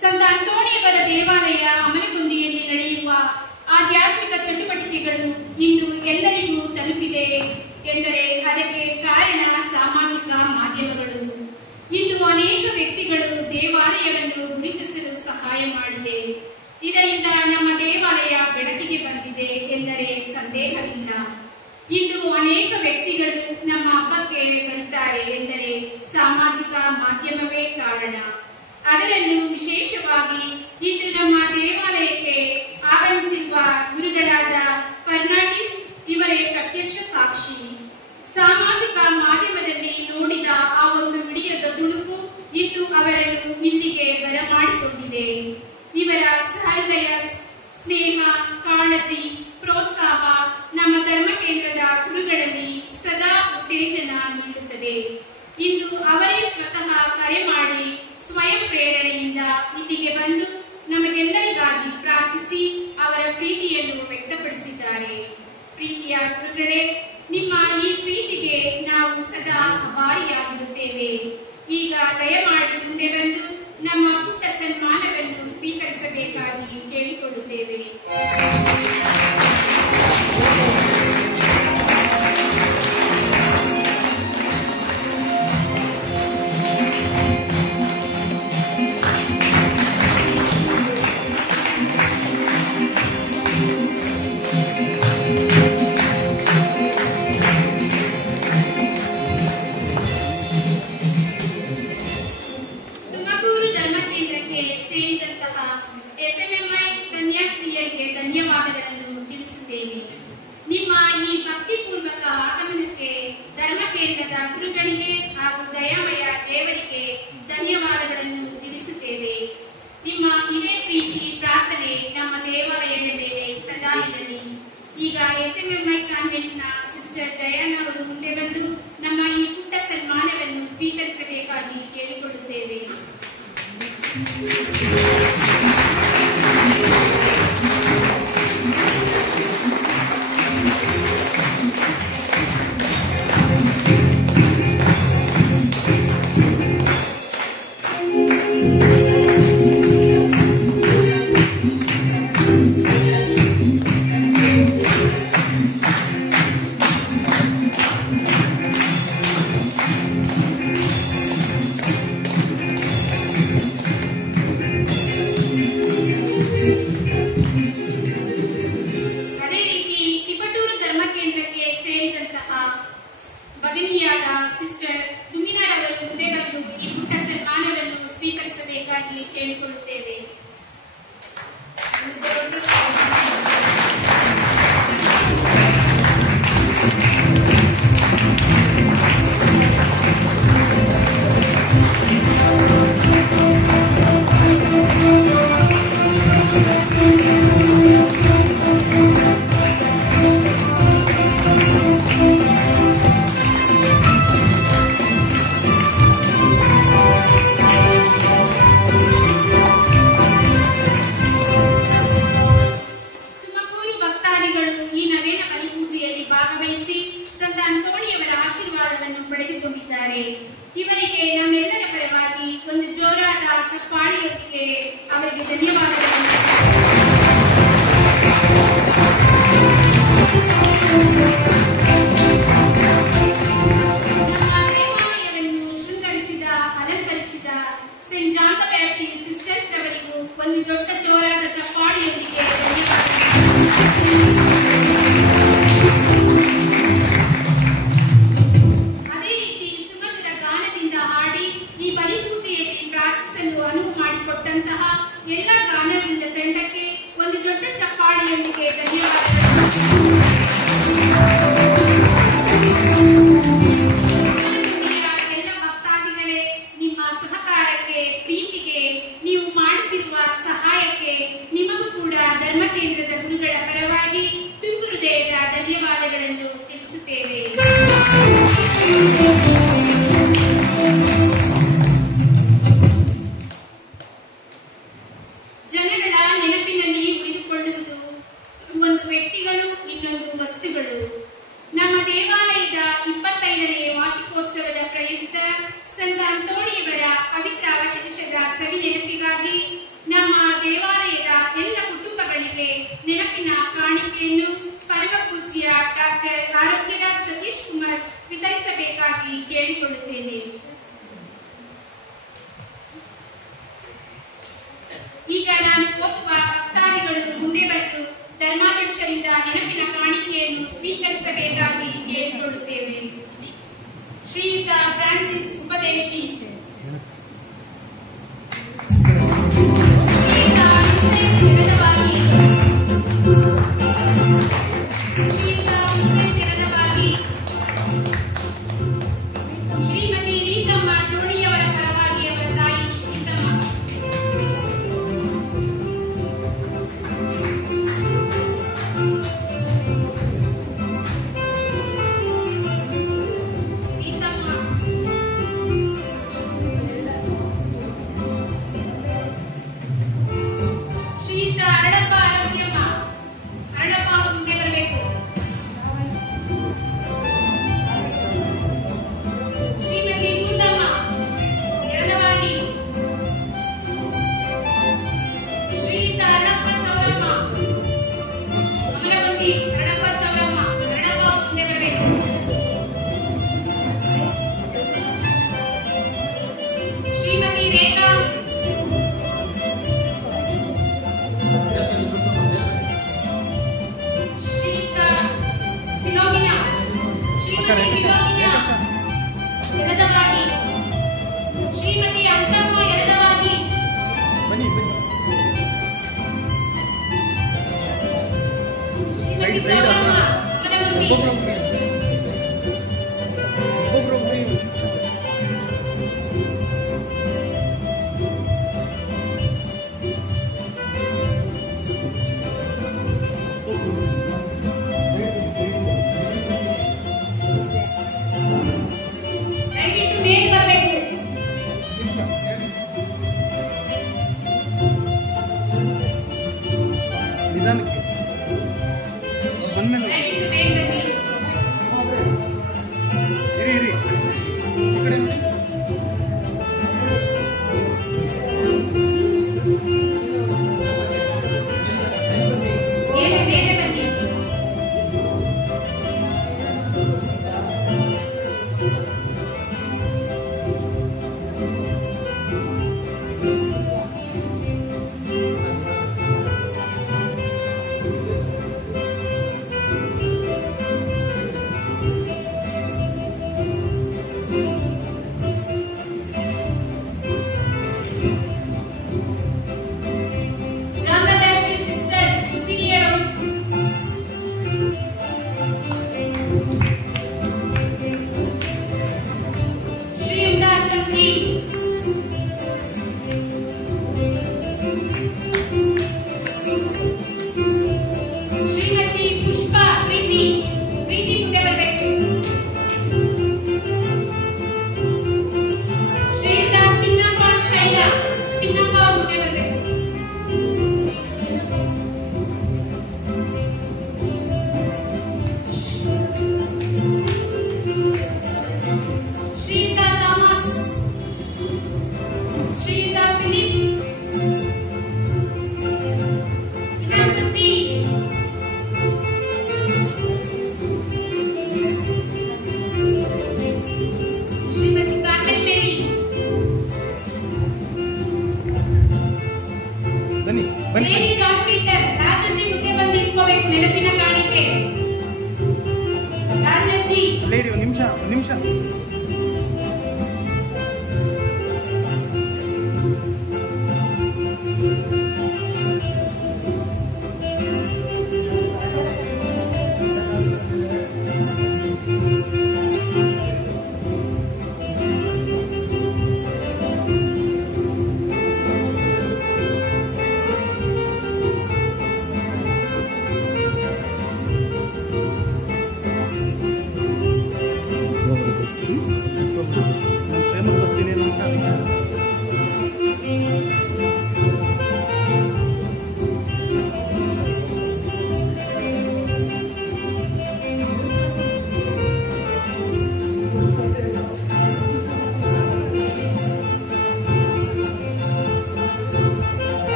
ಸಂತ ಅಂತೋಣಿಯವರ ದೇವಾಲಯ ಅಮನಗುಂದಿಯಲ್ಲಿ ನಡೆಯುವ ಆಧ್ಯಾತ್ಮಿಕ ಚಟುವಟಿಕೆಗಳು ಇಂದು ಎಲ್ಲರಿಗೂ ತಲುಪಿದೆ ಎಂದರೆ ಅದಕ್ಕೆ ಕಾರಣ ಸಾಮಾಜಿಕ ಮಾಧ್ಯಮಗಳು. ಇಂದು ಅನೇಕ ವ್ಯಕ್ತಿಗಳು ದೇವಾಲಯವನ್ನು ಗುರುತಿಸಲು ಸಹಾಯ ಮಾಡಿದೆ. ಇದರಿಂದ ನಮ್ಮ ದೇವಾಲಯ ಬೆಳಕಿಗೆ ಬಂದಿದೆ ಎಂದರೆ ಸಂದೇಹವಿಲ್ಲ. ಇಂದು ಅನೇಕ ವ್ಯಕ್ತಿಗಳು ನಮ್ಮ ಹಬ್ಬಕ್ಕೆ ಬರುತ್ತಾರೆ ಎಂದರೆ ಸಾಮಾಜಿಕ ಮಾಧ್ಯಮವೇ ಕಾರಣ. ಅದರಲ್ಲೂ ವಿಶೇಷವಾಗಿ ಇಂದು ನಮ್ಮ ದೇವಾಲಯಕ್ಕೆ ಆಗಮಿಸಿರುವ ಗುರುಗಳಾದ ಫರ್ನಾಂಡಿಸ್ ಇವರೇ ಪ್ರತ್ಯಕ್ಷ ಸಾಕ್ಷಿ. ಸಾಮಾಜಿಕ ಮಾಧ್ಯಮದಲ್ಲಿ ನೋಡಿದ ಆ ಒಂದು ವಿಡಿಯೋದ ತುಣುಕು ಇಂದು ಅವರನ್ನು ಇಲ್ಲಿಗೆ ಬರಮಾಡಿಕೊಂಡಿದೆ. ಇವರ ಸಹೃದಯ, ಸ್ನೇಹ, ಕಾಳಜಿ, ಪ್ರೋತ್ಸಾಹ ನಮ್ಮ ಧರ್ಮ ಕೇಂದ್ರದ ಗುರುಗಳಲ್ಲಿ ಸದಾ ಉತ್ತೇಜನ ನೀಡುತ್ತದೆ. ಇಂದು ಅವರೇ ಸ್ವತಃ ಕರೆ ಮಾಡಿ ಸ್ವಯಂ ಪ್ರೇರಣೆಯಿಂದ ಇಲ್ಲಿಗೆ ಬಂದು ನಮಗೆಲ್ಲರಿಗಾಗಿ ಪ್ರಾರ್ಥಿಸಿ ಅವರ ಪ್ರೀತಿಯನ್ನು ವ್ಯಕ್ತಪಡಿಸಿದ್ದಾರೆ. ಪ್ರೀತಿಯ ಗುರುಗಳೇ, ನಿಮ್ಮ ಈ ಪ್ರೀತಿಗೆ ನಾವು ಸದಾ ಆಭಾರಿಯಾಗಿರುತ್ತೇವೆ. ಈಗ ದಯಮಾಡಿ ಮುಂದೆ ಬಂದು ನಮ್ಮ ಪುಟ್ಟ ಸನ್ಮಾನವನ್ನು ಸ್ವೀಕರಿಸಬೇಕಾಗಿ ಕೇಳಿಕೊಳ್ಳುತ್ತೇವೆ. ತುಮಕೂರು ಧರ್ಮ ಕೇಂದ್ರಕ್ಕೆ ಸೇರಿದಂತಹ ಎಸ್ಎಂಎಂಐ ಕನ್ಯಾಸ್ತ್ರೀಯರಿಗೆ ಧನ್ಯವಾದಗಳನ್ನು ತಿಳಿಸುತ್ತೇವೆ. ನಿಮ್ಮ ಈ ಭಕ್ತಿಪೂರ್ವಕ ಆಗಮನಕ್ಕೆ ಧರ್ಮ ಕೇಂದ್ರದ ಗುರುಗಳಿಗೆ ಹಾಗೂ ದಯಾಮಯ ದೇವರಿಗೆ ಧನ್ಯವಾದಗಳನ್ನು ತಿಳಿಸುತ್ತೇವೆ. ನಿಮ್ಮ ಇದೇ ಪ್ರೀತಿ, ಪ್ರಾರ್ಥನೆ ನಮ್ಮ ದೇವಾಲಯದ ಮೇಲೆ ಸದಾ ಇರಲಿ. ಈಗ ಎಸ್ಎಂಎಂಐ ಕಾನ್ವೆಂಟ್ನ ಸಿಸ್ಟರ್ ಡಯಾನಾ ಅವರು ಮುಂದೆ ಬಂದು ನಮ್ಮ ಈ ಪುಟ್ಟ ಸನ್ಮಾನವನ್ನು ಸ್ವೀಕರಿಸಬೇಕಾಗಿ ಕೇಳಿಕೊಳ್ಳುತ್ತೇವೆ. ಅದೇ ರೀತಿ ತಿಪಟೂರು ಧರ್ಮ ಕೇಂದ್ರಕ್ಕೆ ಸೇರಿದಂತಹ ಭಗಿನಿಯಾದ ಸಿಸ್ಟರ್ ದುಮಿನಾರ್ ಅವರು ಮುಂದೆ ಬಂದು ಈ ಪುಟ್ಟ ಸನ್ಮಾನವನ್ನು ಸ್ವೀಕರಿಸಬೇಕಾಗಿ ಕೇಳಿಕೊಳ್ಳುತ್ತೇವೆ. ಇವರಿಗೆ ನಮ್ಮೆಲ್ಲರ ಪರವಾಗಿ ಒಂದು ಜೋರಾದ ಚಪ್ಪಾಳೆಯೊಂದಿಗೆ ಅವರಿಗೆ ಧನ್ಯವಾದಗಳನ್ನು. ನಮ್ಮ ದೇವಾಲಯವನ್ನು ಶೃಂಗರಿಸಿದ ಅಲಂಕರಿಸಿದ Saint John the Baptist sisters ರವರಿಗೂ ಒಂದು ದೊಡ್ಡ ಜೋರಾದ ಚಪ್ಪಾಳೆಯೊಂದಿಗೆ ಧನ್ಯವಾದಗಳು. ಅದೇ ರೀತಿ ಸುಮಧುರ ಗಾನದಿಂದ ಹಾಡಿ ಈ ಬಲಿ ಪೂಜೆಯಲ್ಲಿ ಪ್ರಾರ್ಥಿಸಲು ಅನುವು ಮಾಡಿಕೊಟ್ಟಂತಹ ಎಲ್ಲ ಗಾನವೃಂದ ತಂಡಕ್ಕೆ ಒಂದು ದೊಡ್ಡ ಚಪ್ಪಾಳೆಯೊಂದಿಗೆ ಧನ್ಯವಾದಗಳು. ಎಲ್ಲ ಭಕ್ತಾದಿಗಳೇ, ನಿಮ್ಮ ಸಹಕಾರಕ್ಕೆ, ಪ್ರೀತಿಗೆ, ನೀವು ಮಾಡುತ್ತಿರುವ ಸಹಾಯಕ್ಕೆ ನಿಮಗೂ ಕೂಡ ಧರ್ಮ ಕೇಂದ್ರದ ಗುರುಗಳ ಪರವಾಗಿ ತುಂಬು ಹೃದಯದ ಧನ್ಯವಾದಗಳನ್ನು ತಿಳಿಸುತ್ತೇವೆ. ಜನಗಳ ನೆನಪಿನಲ್ಲಿ ಉಳಿದುಕೊಳ್ಳುವುದು ಒಂದು ವ್ಯಕ್ತಿಗಳು, ಇನ್ನೊಂದು ವಸ್ತುಗಳು. ನಮ್ಮ ದೇವಾಲಯದ 25ನೇ ವಾರ್ಷಿಕೋತ್ಸವದ ಪ್ರಯುಕ್ತ ಸಂತ ಅಂತೋಣಿಯವರ ಪವಿತ್ರ ಅವಶೇಷದ ಸವಿ ನೆನಪಿಗಾಗಿ ನಮ್ಮ ದೇವಾಲಯದ ಎಲ್ಲ ಕುಟುಂಬಗಳಿಗೆ ನೆನಪಿನ ಕಾಣಿಕೆಯನ್ನು ಪರಮ ಪೂಜ್ಯ ಡಾಕ್ಟರ್ ಆರೋಗ್ಯರಾಜ್ ಸತೀಶ್ ಕುಮಾರ್ ವಿತರಿಸಬೇಕಾಗಿ ಕೇಳಿಕೊಳ್ಳುತ್ತೇನೆ. ಈಗ ನಾನು ಓದುವ ಭಕ್ತಾದಿಗಳು ಮುಂದೆ ಬಂದು ಧರ್ಮಾಧ್ಯಕ್ಷರಿಂದ ನೆನಪಿನ ಕಾಣಿಕೆಯನ್ನು ಸ್ವೀಕರಿಸಬೇಕಾಗಿ ಕೇಳಿಕೊಳ್ಳುತ್ತೇವೆ. ಶ್ರೀಯುತ ಫ್ರಾನ್ಸಿಸ್ ಉಪದೇಶಿ, ಶ್ರೀಯುತ ಹುಸೇನ್ ತೆರದವಾಗಿ, ಶ್ರೀಯುತ ಹುಸೇನ್ ತೆರದವಾಗಿ, ಶ್ರೀಮತಿ ರೀತಮ್ಮ ಟೋಣಿಯವರ ಪರವಾಗಿ ಅವರ ತಾಯಿ ರೀತಮ್ಮ, ಶ್ರೀಯುತ ಅರಳಪ್ಪ ಆರೋಗ್ಯಮ್ಮ, ಅರಳಪ್ಪ ಅವರು ಮುಂದೆ ಬರಬೇಕು. ಶ್ರೀಮತಿ ಕೂತಮ್ಮ ಎರಡವಾಗಿ, ಶ್ರೀಯುತ ಅರಳಪ್ಪ ಚೌರಮ್ಮ, ಅಮರಗೊಂದಿ ಅರಳಪ್ಪ ಚೌರಮ್ಮ, ಅರಳಪ್ಪ ಅವರು ಮುಂದೆ ಬರಬೇಕು. ಶ್ರೀಮತಿ ರೇಖಾ, ಶ್ರೀಯುತ ಫಿಲೋಮಿನಾ, ಶ್ರೀಮತಿ ಫಿಲೋಮಿನಾ ಎರಡವಾಗಿ, ಶ್ರೀಮತಿ ಅಂತಮ್ಮ ಎರಡವಾಗಿ, ಶ್ರೀಮತಿ ಚೌಡಮ್ಮ ಮನಗುಂದಿ, ದಯವಿಟ್ಟು ಬೇಗ ಬರಬೇಕು. ನಿಧಾನಕ್ಕೆ ಬಂದ್ಮೇಲೆ ದಯವಿಟ್ಟು ಬೇಗ ಬನ್ನಿ. ಇರಿ ಇರಿ ಈ ಕಡೆ ನೋಡಿ. ಬೇಗ ಬೇಗ ಬನ್ನಿ. ಮೇರಿ ಜಾನ್ ಪೀಟರ್ ರಾಜಜ್ಜಿ ಮುಖೆ ಬಂದು ಇಸ್ಕೋಬೇಕು ನೆನಪಿನ ಕಾಣಿಕೆ. ರಾಜಜ್ಜಿ ನಿಮಿಷ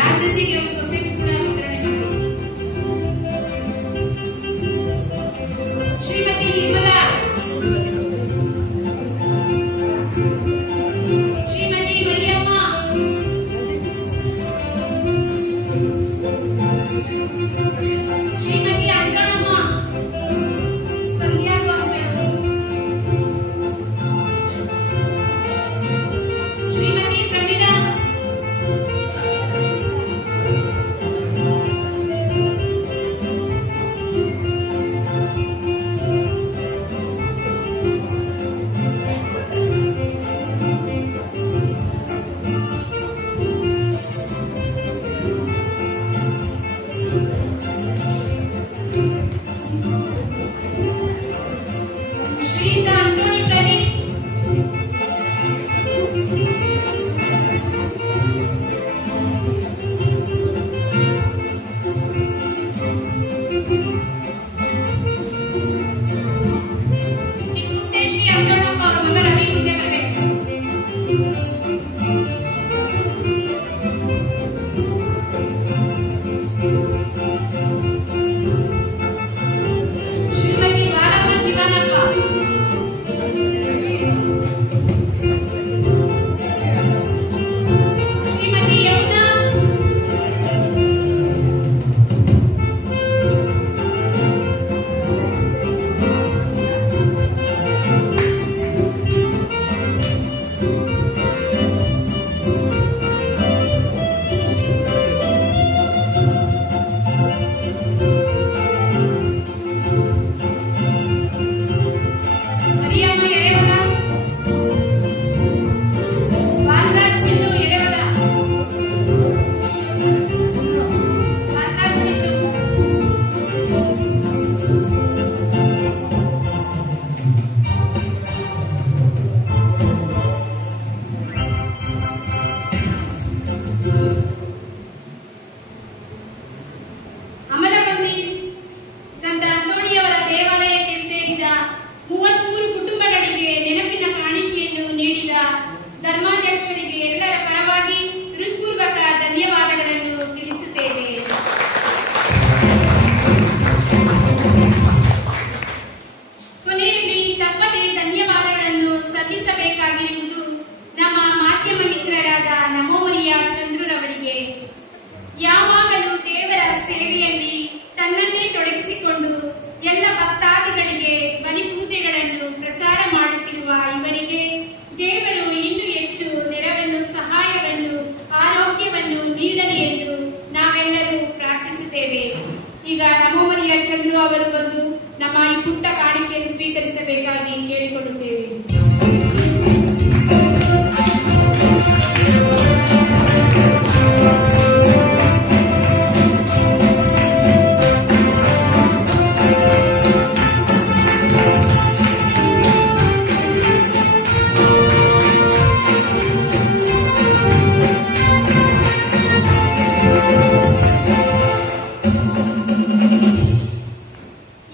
ರಾಜಜ್ಜಿಗೆ ಒಂದು ಸೊಸೈಟಿ ಕೂಡ ವಿತರಣೆ ಮಾಡಿ. ಶ್ರೀಮತಿ ನಿರ್ಮಲಾ, ಶ್ರೀಮತಿ ಮರಿಯಮ್ಮ, ಶ್ರೀಮತಿ ಅಂಕಣಮ್ಮ, ಸಂಧ್ಯಾ ಗೌತಮ್, ಶ್ರೀಮತಿ ಪ್ರಮೀಳಾ, ಶ್ರೀಯುತ ಅಂಟೋನಿ ಪ್ರದೀಪ್, ಚಿಕ್ಕುಂಟೇಶಿ ಅಂಕಣಪ್ಪ ಅವ್ರ ಮಗ ರವಿ ಮುಂದೆ ಬರಬೇಕು. ಶ್ರೀಮತಿ ಬಾಲಮ್ಮ ಜೀವನಪ್ಪ, ಶ್ರೀಮತಿ ಯಮುನಾ, ಮರಿಯಮ್ಮ ಎರೆವಲ, ಬಾಲರಾಜ್ ಚಿನ್ನು ಎರೆವಲ, ಬಾಲರಾಜ್ ಚಿನ್ನು, ಅಮಲಗಂದಿ ಸಂತ ಅಂತೋಣಿಯವರ ದೇವಾಲಯಕ್ಕೆ ಸೇರಿದ 33 ಕುಟುಂಬಗಳಿಗೆ ನೆನಪಿನ ಕಾಣಿಕೆಯನ್ನು ನೀಡಿದ ಧರ್ಮಾಧ್ಯಕ್ಷರಿಗೆ ಎಲ್ಲರ ಪರವಾಗಿ ಹೃತ್ಪೂರ್ವಕ ಧನ್ಯವಾದಗಳನ್ನು ತಿಳಿಸುತ್ತೇವೆ. ಕೊನೆಯಲ್ಲಿ ತಪ್ಪದೇ ಧನ್ಯವಾದಗಳನ್ನು ಸಲ್ಲಿಸಬೇಕಾಗಿರುವುದು ನಮ್ಮ ಮಾಧ್ಯಮ ಮಿತ್ರರಾದ ನಮೋಮರಿಯ ಚಂದ್ರರವರಿಗೆ. ಯಾವಾಗಲೂ ದೇವರ ಸೇವೆಯಲ್ಲಿ ತನ್ನನ್ನೇ ತೊಡಗಿಸಿಕೊಂಡು ಎಲ್ಲ ಭಕ್ತಾದಿಗಳಿಗೆ ಬಲಿ ಪೂಜೆಗಳನ್ನು ಪ್ರಸಾರ ಮಾಡುತ್ತಿರುವ ಇವರಿಗೆ ದೇವರು ಇನ್ನೂ ಹೆಚ್ಚು ನೆರವನ್ನು, ಸಹಾಯವನ್ನು, ಆರೋಗ್ಯವನ್ನು ನೀಡಲಿ ಎಂದು ನಾವೆಲ್ಲರೂ ಪ್ರಾರ್ಥಿಸುತ್ತೇವೆ. ಈಗ ನಮೋಮರಿಯ ಚಂದ್ರು ಅವರು ಬಂದು ನಮ್ಮ ಈ ಪುಟ್ಟ ಕಾಣಿಕೆಯನ್ನು ಸ್ವೀಕರಿಸಬೇಕಾಗಿ ಕೇಳಿಕೊಳ್ಳುತ್ತೇವೆ.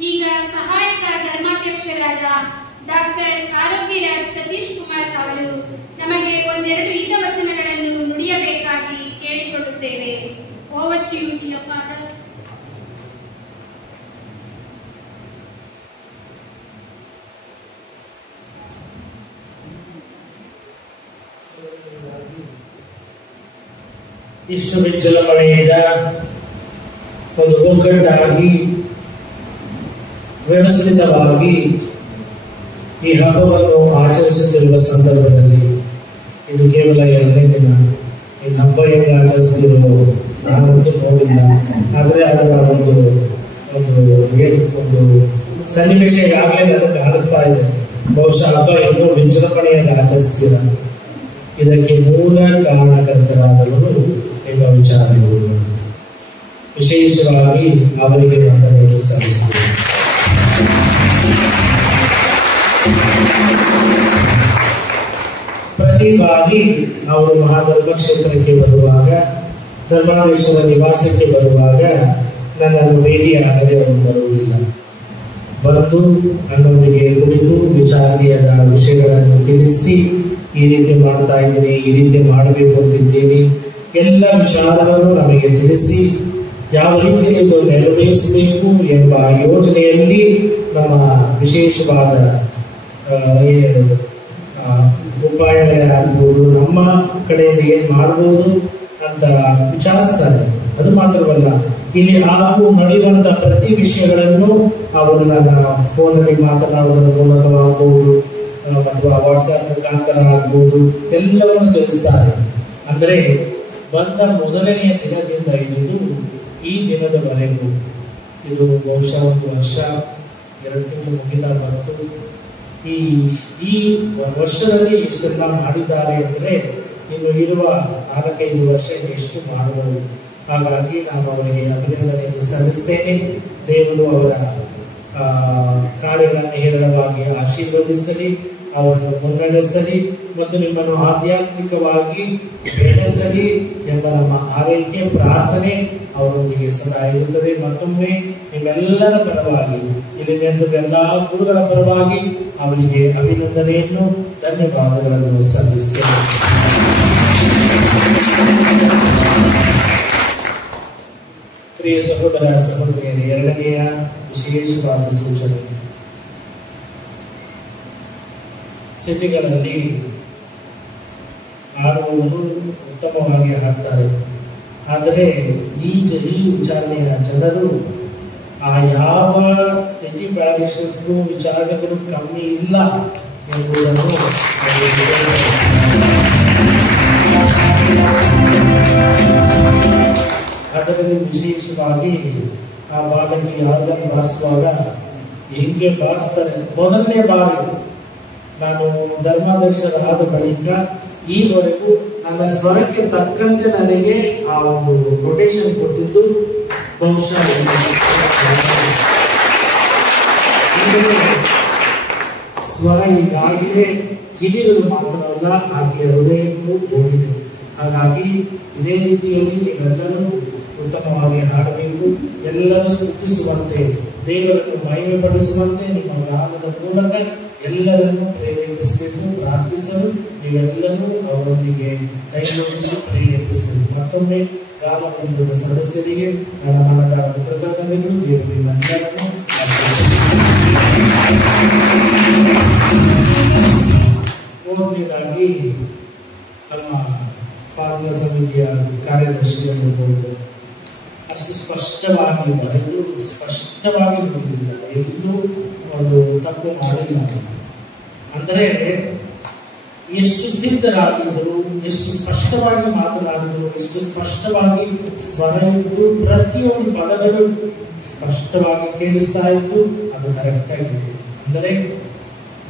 ಈಗ ಸಹಾಯಕ ಧರ್ಮಾಧ್ಯಕ್ಷರಾದ ಡಾಕ್ಟರ್ ಆರೋಗ್ಯರಾಜ್ ಸತೀಶ್ ಕುಮಾರ್ ಅವರು ನಮಗೆ ಒಂದೆರಡು ಈಟವಚನಗಳನ್ನು ನುಡಿಯಬೇಕಾಗಿ ಕೇಳಿಕೊಳ್ಳುತ್ತೇವೆ. Over to you dear father. ಇಷ್ಟು ವಿಜೃಂಭಣೆಯಿಂದ ಒಂದು ಒಗ್ಗಟ್ಟಾಗಿ ವ್ಯವಸ್ಥಿತವಾಗಿ ಈ ಹಬ್ಬವನ್ನು ಆಚರಿಸುತ್ತಿರುವ ಸಂದರ್ಭದಲ್ಲಿ ಇದು ಕೇವಲ 2ನೇ ದಿನ. ಈ ಹಬ್ಬ ಹೇಗೆ ಆಚರಿಸ್ತಿರೋ ನಾನಂತೂ ನೋಡಿಲ್ಲ. ಆದರೆ ಅದರ ಒಂದು ಸನ್ನಿವೇಶ ಈಗಾಗಲೇ ನನಗೆ ಕಾಣಿಸ್ತಾ ಇದೆ. ಬಹುಶಃ ಹಬ್ಬ ಇನ್ನೂ ವಿಜೃಂಭಣೆಯಾಗಿ ಆಚರಿಸ್ತೀರ. ಇದಕ್ಕೆ ಮೂಲ ಕಾರಣಕರ್ತರಾದವರು ಎಂಬ ವಿಚಾರಗಳು ವಿಶೇಷವಾಗಿ ಅವರಿಗೆ ವಂದನೆಯನ್ನು ಸಲ್ಲಿಸುತ್ತೇನೆ. ಪ್ರತಿ ಬಾರಿ ಅವರು ಮಹಾಧರ್ಮ ಕ್ಷೇತ್ರಕ್ಕೆ ಬರುವಾಗ, ಧರ್ಮಾಧೀಶರ ನಿವಾಸಕ್ಕೆ ಬರುವಾಗ ನನ್ನನ್ನು ಭೇಟಿಯಾಗದೆ ಅವರು ಬರುವುದಿಲ್ಲ. ಬಂದು ನನ್ನೊಂದಿಗೆ ಕುಳಿತು ವಿಚಾರಣೆಯಾದ ವಿಷಯಗಳನ್ನು ತಿಳಿಸಿ, ಈ ರೀತಿ ಮಾಡ್ತಾ ಇದ್ದೀನಿ, ಈ ರೀತಿ ಮಾಡಬೇಕು ಅಂತಿದ್ದೀನಿ, ಎಲ್ಲ ವಿಚಾರಗಳನ್ನು ನಮಗೆ ತಿಳಿಸಿ ಯಾವ ರೀತಿ ಇದು ನೆರವೇರಿಸಬೇಕು ಎಂಬ ಯೋಜನೆಯಲ್ಲಿ ನಮ್ಮ ವಿಶೇಷವಾದ ಉಪಾಯಗಳಾಗ್ಬೋದು, ನಮ್ಮ ಕಡೆಯಿಂದ ಏನು ಮಾಡ್ಬೋದು ಅಂತ ವಿಚಾರಿಸ್ತಾರೆ. ಅದು ಮಾತ್ರವಲ್ಲ, ಇಲ್ಲಿ ನಡೆಯುವಂತಹ ಪ್ರತಿ ವಿಷಯಗಳನ್ನು ಅವರು ನನ್ನ ಫೋನಲ್ಲಿ ಮಾತನಾಡುವುದರ ಮೂಲಕವಾಗಬಹುದು ಅಥವಾ ವಾಟ್ಸ್ಆಪ್ ಮುಖಾಂತರ ಆಗ್ಬೋದು, ಎಲ್ಲವನ್ನು ತಿಳಿಸ್ತಾರೆ. ಅಂದರೆ ಬಂದ ಮೊದಲನೆಯ ದಿನದಿಂದ ಹಿಡಿದು ಈ ದಿನದವರೆಗೂ, ಇದು ಬಹುಶಃ 1 ವರ್ಷ 2 ತಿಂಗಳು ಮುಗಿದ ಬಂತು. ಈ ವರ್ಷದಲ್ಲಿ ಎಷ್ಟೆಲ್ಲ ಮಾಡಿದ್ದಾರೆ ಅಂದರೆ ಇನ್ನು ಇರುವ 4-5 ವರ್ಷ ಎಷ್ಟು ಮಾಡಬಹುದು. ಹಾಗಾಗಿ ನಾನು ಅವರಿಗೆ ಅಭಿನಂದನೆಯನ್ನು ಸಲ್ಲಿಸ್ತೇನೆ. ದೇವರು ಅವರ ಕಾರ್ಯಗಳನ್ನು ಹೇರಳವಾಗಿ ಆಶೀರ್ವದಿಸಲಿ, ಅವರನ್ನು ಮುನ್ನಡೆಸಲಿ ಮತ್ತು ನಿಮ್ಮನ್ನು ಆಧ್ಯಾತ್ಮಿಕವಾಗಿ ಬೆಳೆಸಲಿ ಎಂಬ ನಮ್ಮ ಆರೈಕೆ ಪ್ರಾರ್ಥನೆ ಅವರೊಂದಿಗೆ ಸದಾ ಇರುತ್ತದೆ. ಮತ್ತೊಮ್ಮೆ ನಿಮ್ಮೆಲ್ಲರ ಪರವಾಗಿ, ಇಲ್ಲಿ ನೆರೆದ ಎಲ್ಲ ಗುರುಗಳ ಪರವಾಗಿ ಅವರಿಗೆ ಅಭಿನಂದನೆಯನ್ನು, ಧನ್ಯವಾದಗಳನ್ನು ಸಲ್ಲಿಸ್ತೇನೆ. ಪ್ರಿಯ ಸಹೋದರ ಸಹೋದರಿಯರೇ, 2ನೆಯ ವಿಶೇಷವಾದ ಸೂಚನೆ, ಸಿಟಿಗಳಲ್ಲಿ ಆಡುವವರು ಉತ್ತಮವಾಗಿ ಹಾಡ್ತಾರೆ. ಆದರೆ ಈ ವಿಚಾರಣೆಯ ಜನರು ಆ ಯಾವ ಸಿಟಿ ಪ್ಯಾರಿಷಸ್ಗೂ ವಿಚಾರಣೆಗಳು ಕಮ್ಮಿ ಇಲ್ಲ ಎಂಬುದನ್ನು ಅದರಲ್ಲಿ ವಿಶೇಷವಾಗಿ ಆ ಭಾಗಕ್ಕೆ ಯಾವ್ದನ್ನು ಬಾರಿಸುವಾಗ ಹೆಂಗೆ ಬಾರಿಸ್ತಾರೆ. ಮೊದಲನೇ ಬಾರಿ ನಾನು ಧರ್ಮಾಧ್ಯಕ್ಷರಾದ ಬಳಿಕ ಈವರೆಗೂ ನನ್ನ ಸ್ವರಕ್ಕೆ ತಕ್ಕಂತೆ ನನಗೆ ಆ ಒಂದು ಕೊಟೇಶನ್ ಕೊಟ್ಟಿದ್ದು ಬಹುಶಃ ಸ್ವರ ಈಗಾಗಲೇ ಕಿವಿಗಳು ಮಾತ್ರವಲ್ಲ, ಹಾಗೆ ಹೃದಯಕ್ಕೂ ಹೋಗಿದೆ. ಹಾಗಾಗಿ ಇದೇ ರೀತಿಯಲ್ಲಿ ನೀವೆಲ್ಲರೂ ಉತ್ತಮವಾಗಿ ಹಾಡಬೇಕು. ಎಲ್ಲರೂ ಸ್ತುತಿಸುವಂತೆ, ದೇವರನ್ನು ಮಹಿಮೆ ಪಡಿಸುವಂತೆ ನಿಮ್ಮ ಗಾನದ ಮೂಲಕ ಎಲ್ಲರನ್ನೂ ಪ್ರೇರೇಪಿಸಬೇಕು. ಪ್ರಾರ್ಥಿಸಲು ನೀವೆಲ್ಲರೂ ಅವರೊಂದಿಗೆ ಕೈಜೋಡಿಸಿ ಪ್ರೇರೇಪಿಸಬೇಕು. ಮತ್ತೊಮ್ಮೆ ಗಾನವೃಂದದ ಸದಸ್ಯರಿಗೆ ನನ್ನ ಮನದಾರ ಕೃತಜ್ಞತೆಗಳು. ದೇವರು ನಿಮ್ಮೆಲ್ಲರನ್ನು ಮೂರನೇದಾಗಿ ನಮ್ಮ ಪಾಲನಾ ಸಮಿತಿಯ ಕಾರ್ಯದರ್ಶಿಗಳಿರ್ಬೋದು, ಅಷ್ಟು ಸ್ಪಷ್ಟವಾಗಿ ಬರೆದು ಸ್ಪಷ್ಟವಾಗಿ ನೋಡಿದ್ದಾರೆ, ಎಲ್ಲೂ ಒಂದು ತಪ್ಪು ಮಾಡಿಲ್ಲ. ಅಂದರೆ ಎಷ್ಟು ಸಿದ್ಧರಾಗಿದ್ದರು, ಎಷ್ಟು ಸ್ಪಷ್ಟವಾಗಿ ಮಾತನಾಡಿದರು, ಎಷ್ಟು ಸ್ಪಷ್ಟವಾಗಿ ಸ್ವರ ಇದ್ದು ಪ್ರತಿಯೊಂದು ಪದಗಳು ಸ್ಪಷ್ಟವಾಗಿ ಕೇಳಿಸ್ತಾ ಇತ್ತು, ಅದು ಕರೆಕ್ಟ್ ಆಗಿತ್ತು. ಅಂದರೆ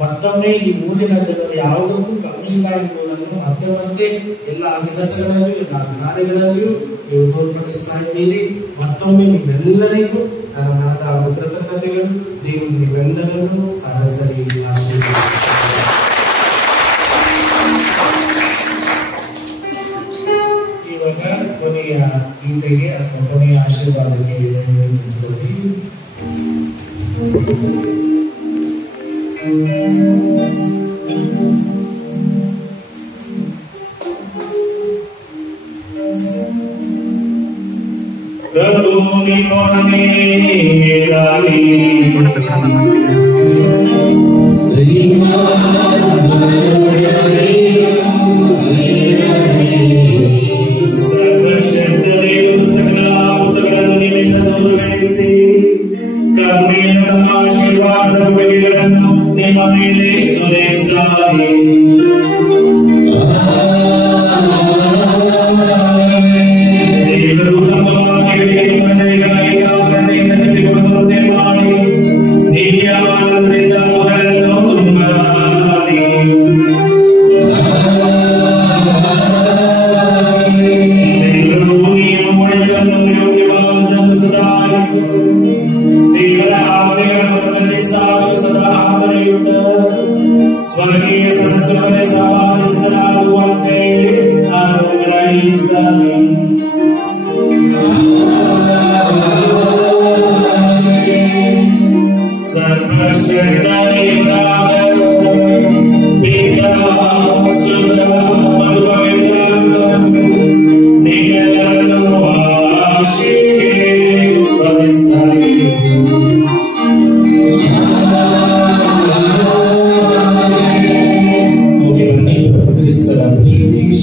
ಮತ್ತೊಮ್ಮೆ ಈ ಊರಿನ ಜನರು ಯಾವುದಕ್ಕೂ ಕಮ್ಮಿ ಇಲ್ಲ ಎಂಬುದನ್ನು ಮತ್ತೆ ಮತ್ತೆ ಎಲ್ಲ ಕೆಲಸಗಳಲ್ಲಿಯೂ ಎಲ್ಲ ಕಾರ್ಯಗಳಲ್ಲಿಯೂ ನೀವು ತೋರ್ಪಡಿಸ್ತಾ ಇದ್ದೀರಿ. ಮತ್ತೊಮ್ಮೆ ನೀವೆಲ್ಲರಿಗೂ ನನ್ನ ಮನದ ಕೃತಜ್ಞತೆಗಳು. ದೇವರು ನೀವೆಲ್ಲರನ್ನು ಅರಸರಿ ಆಶೀರ್ವದಿಸುತ್ತಾರೆ. ಇವಾಗ ಕೊನೆಯ ಗೀತೆಗೆ ಅಥವಾ ಕೊನೆಯ ಆಶೀರ್ವಾದಕ್ಕೆ ನಿಂತುಕೊಳ್ಳಿ. ಪ್ರಭು ನಿಮ್ಮೊಡನೆ ಇರಲಿ. ಸರ್ವಶಕ್ತನಾದ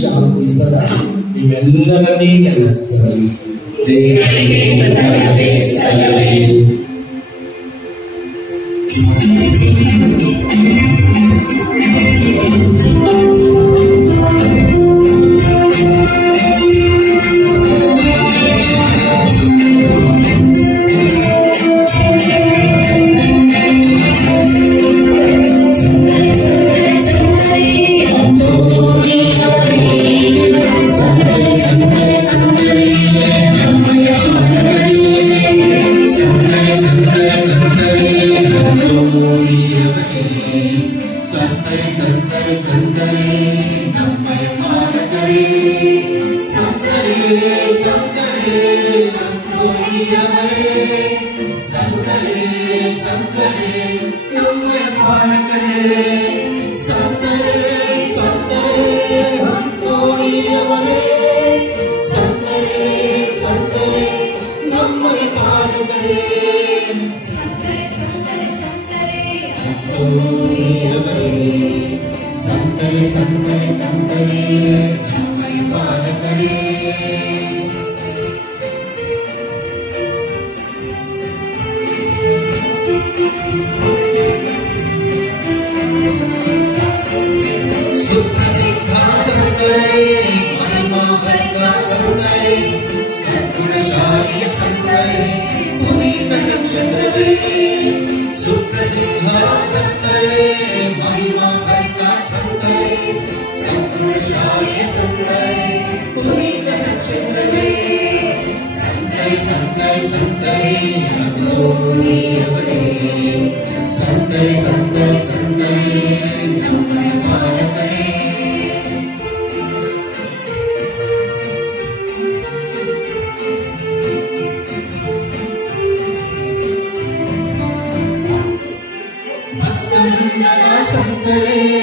ಶಾಂತಿ ಸದಾ ನಿಮ್ಮೆಲ್ಲರನ್ನೇ ನೆಲೆಸಲಿ. ದೇವರಿಗೆ ಕೃತಜ್ಞತೆ ಸಲ್ಲಲಿ. ಸಂತರೇ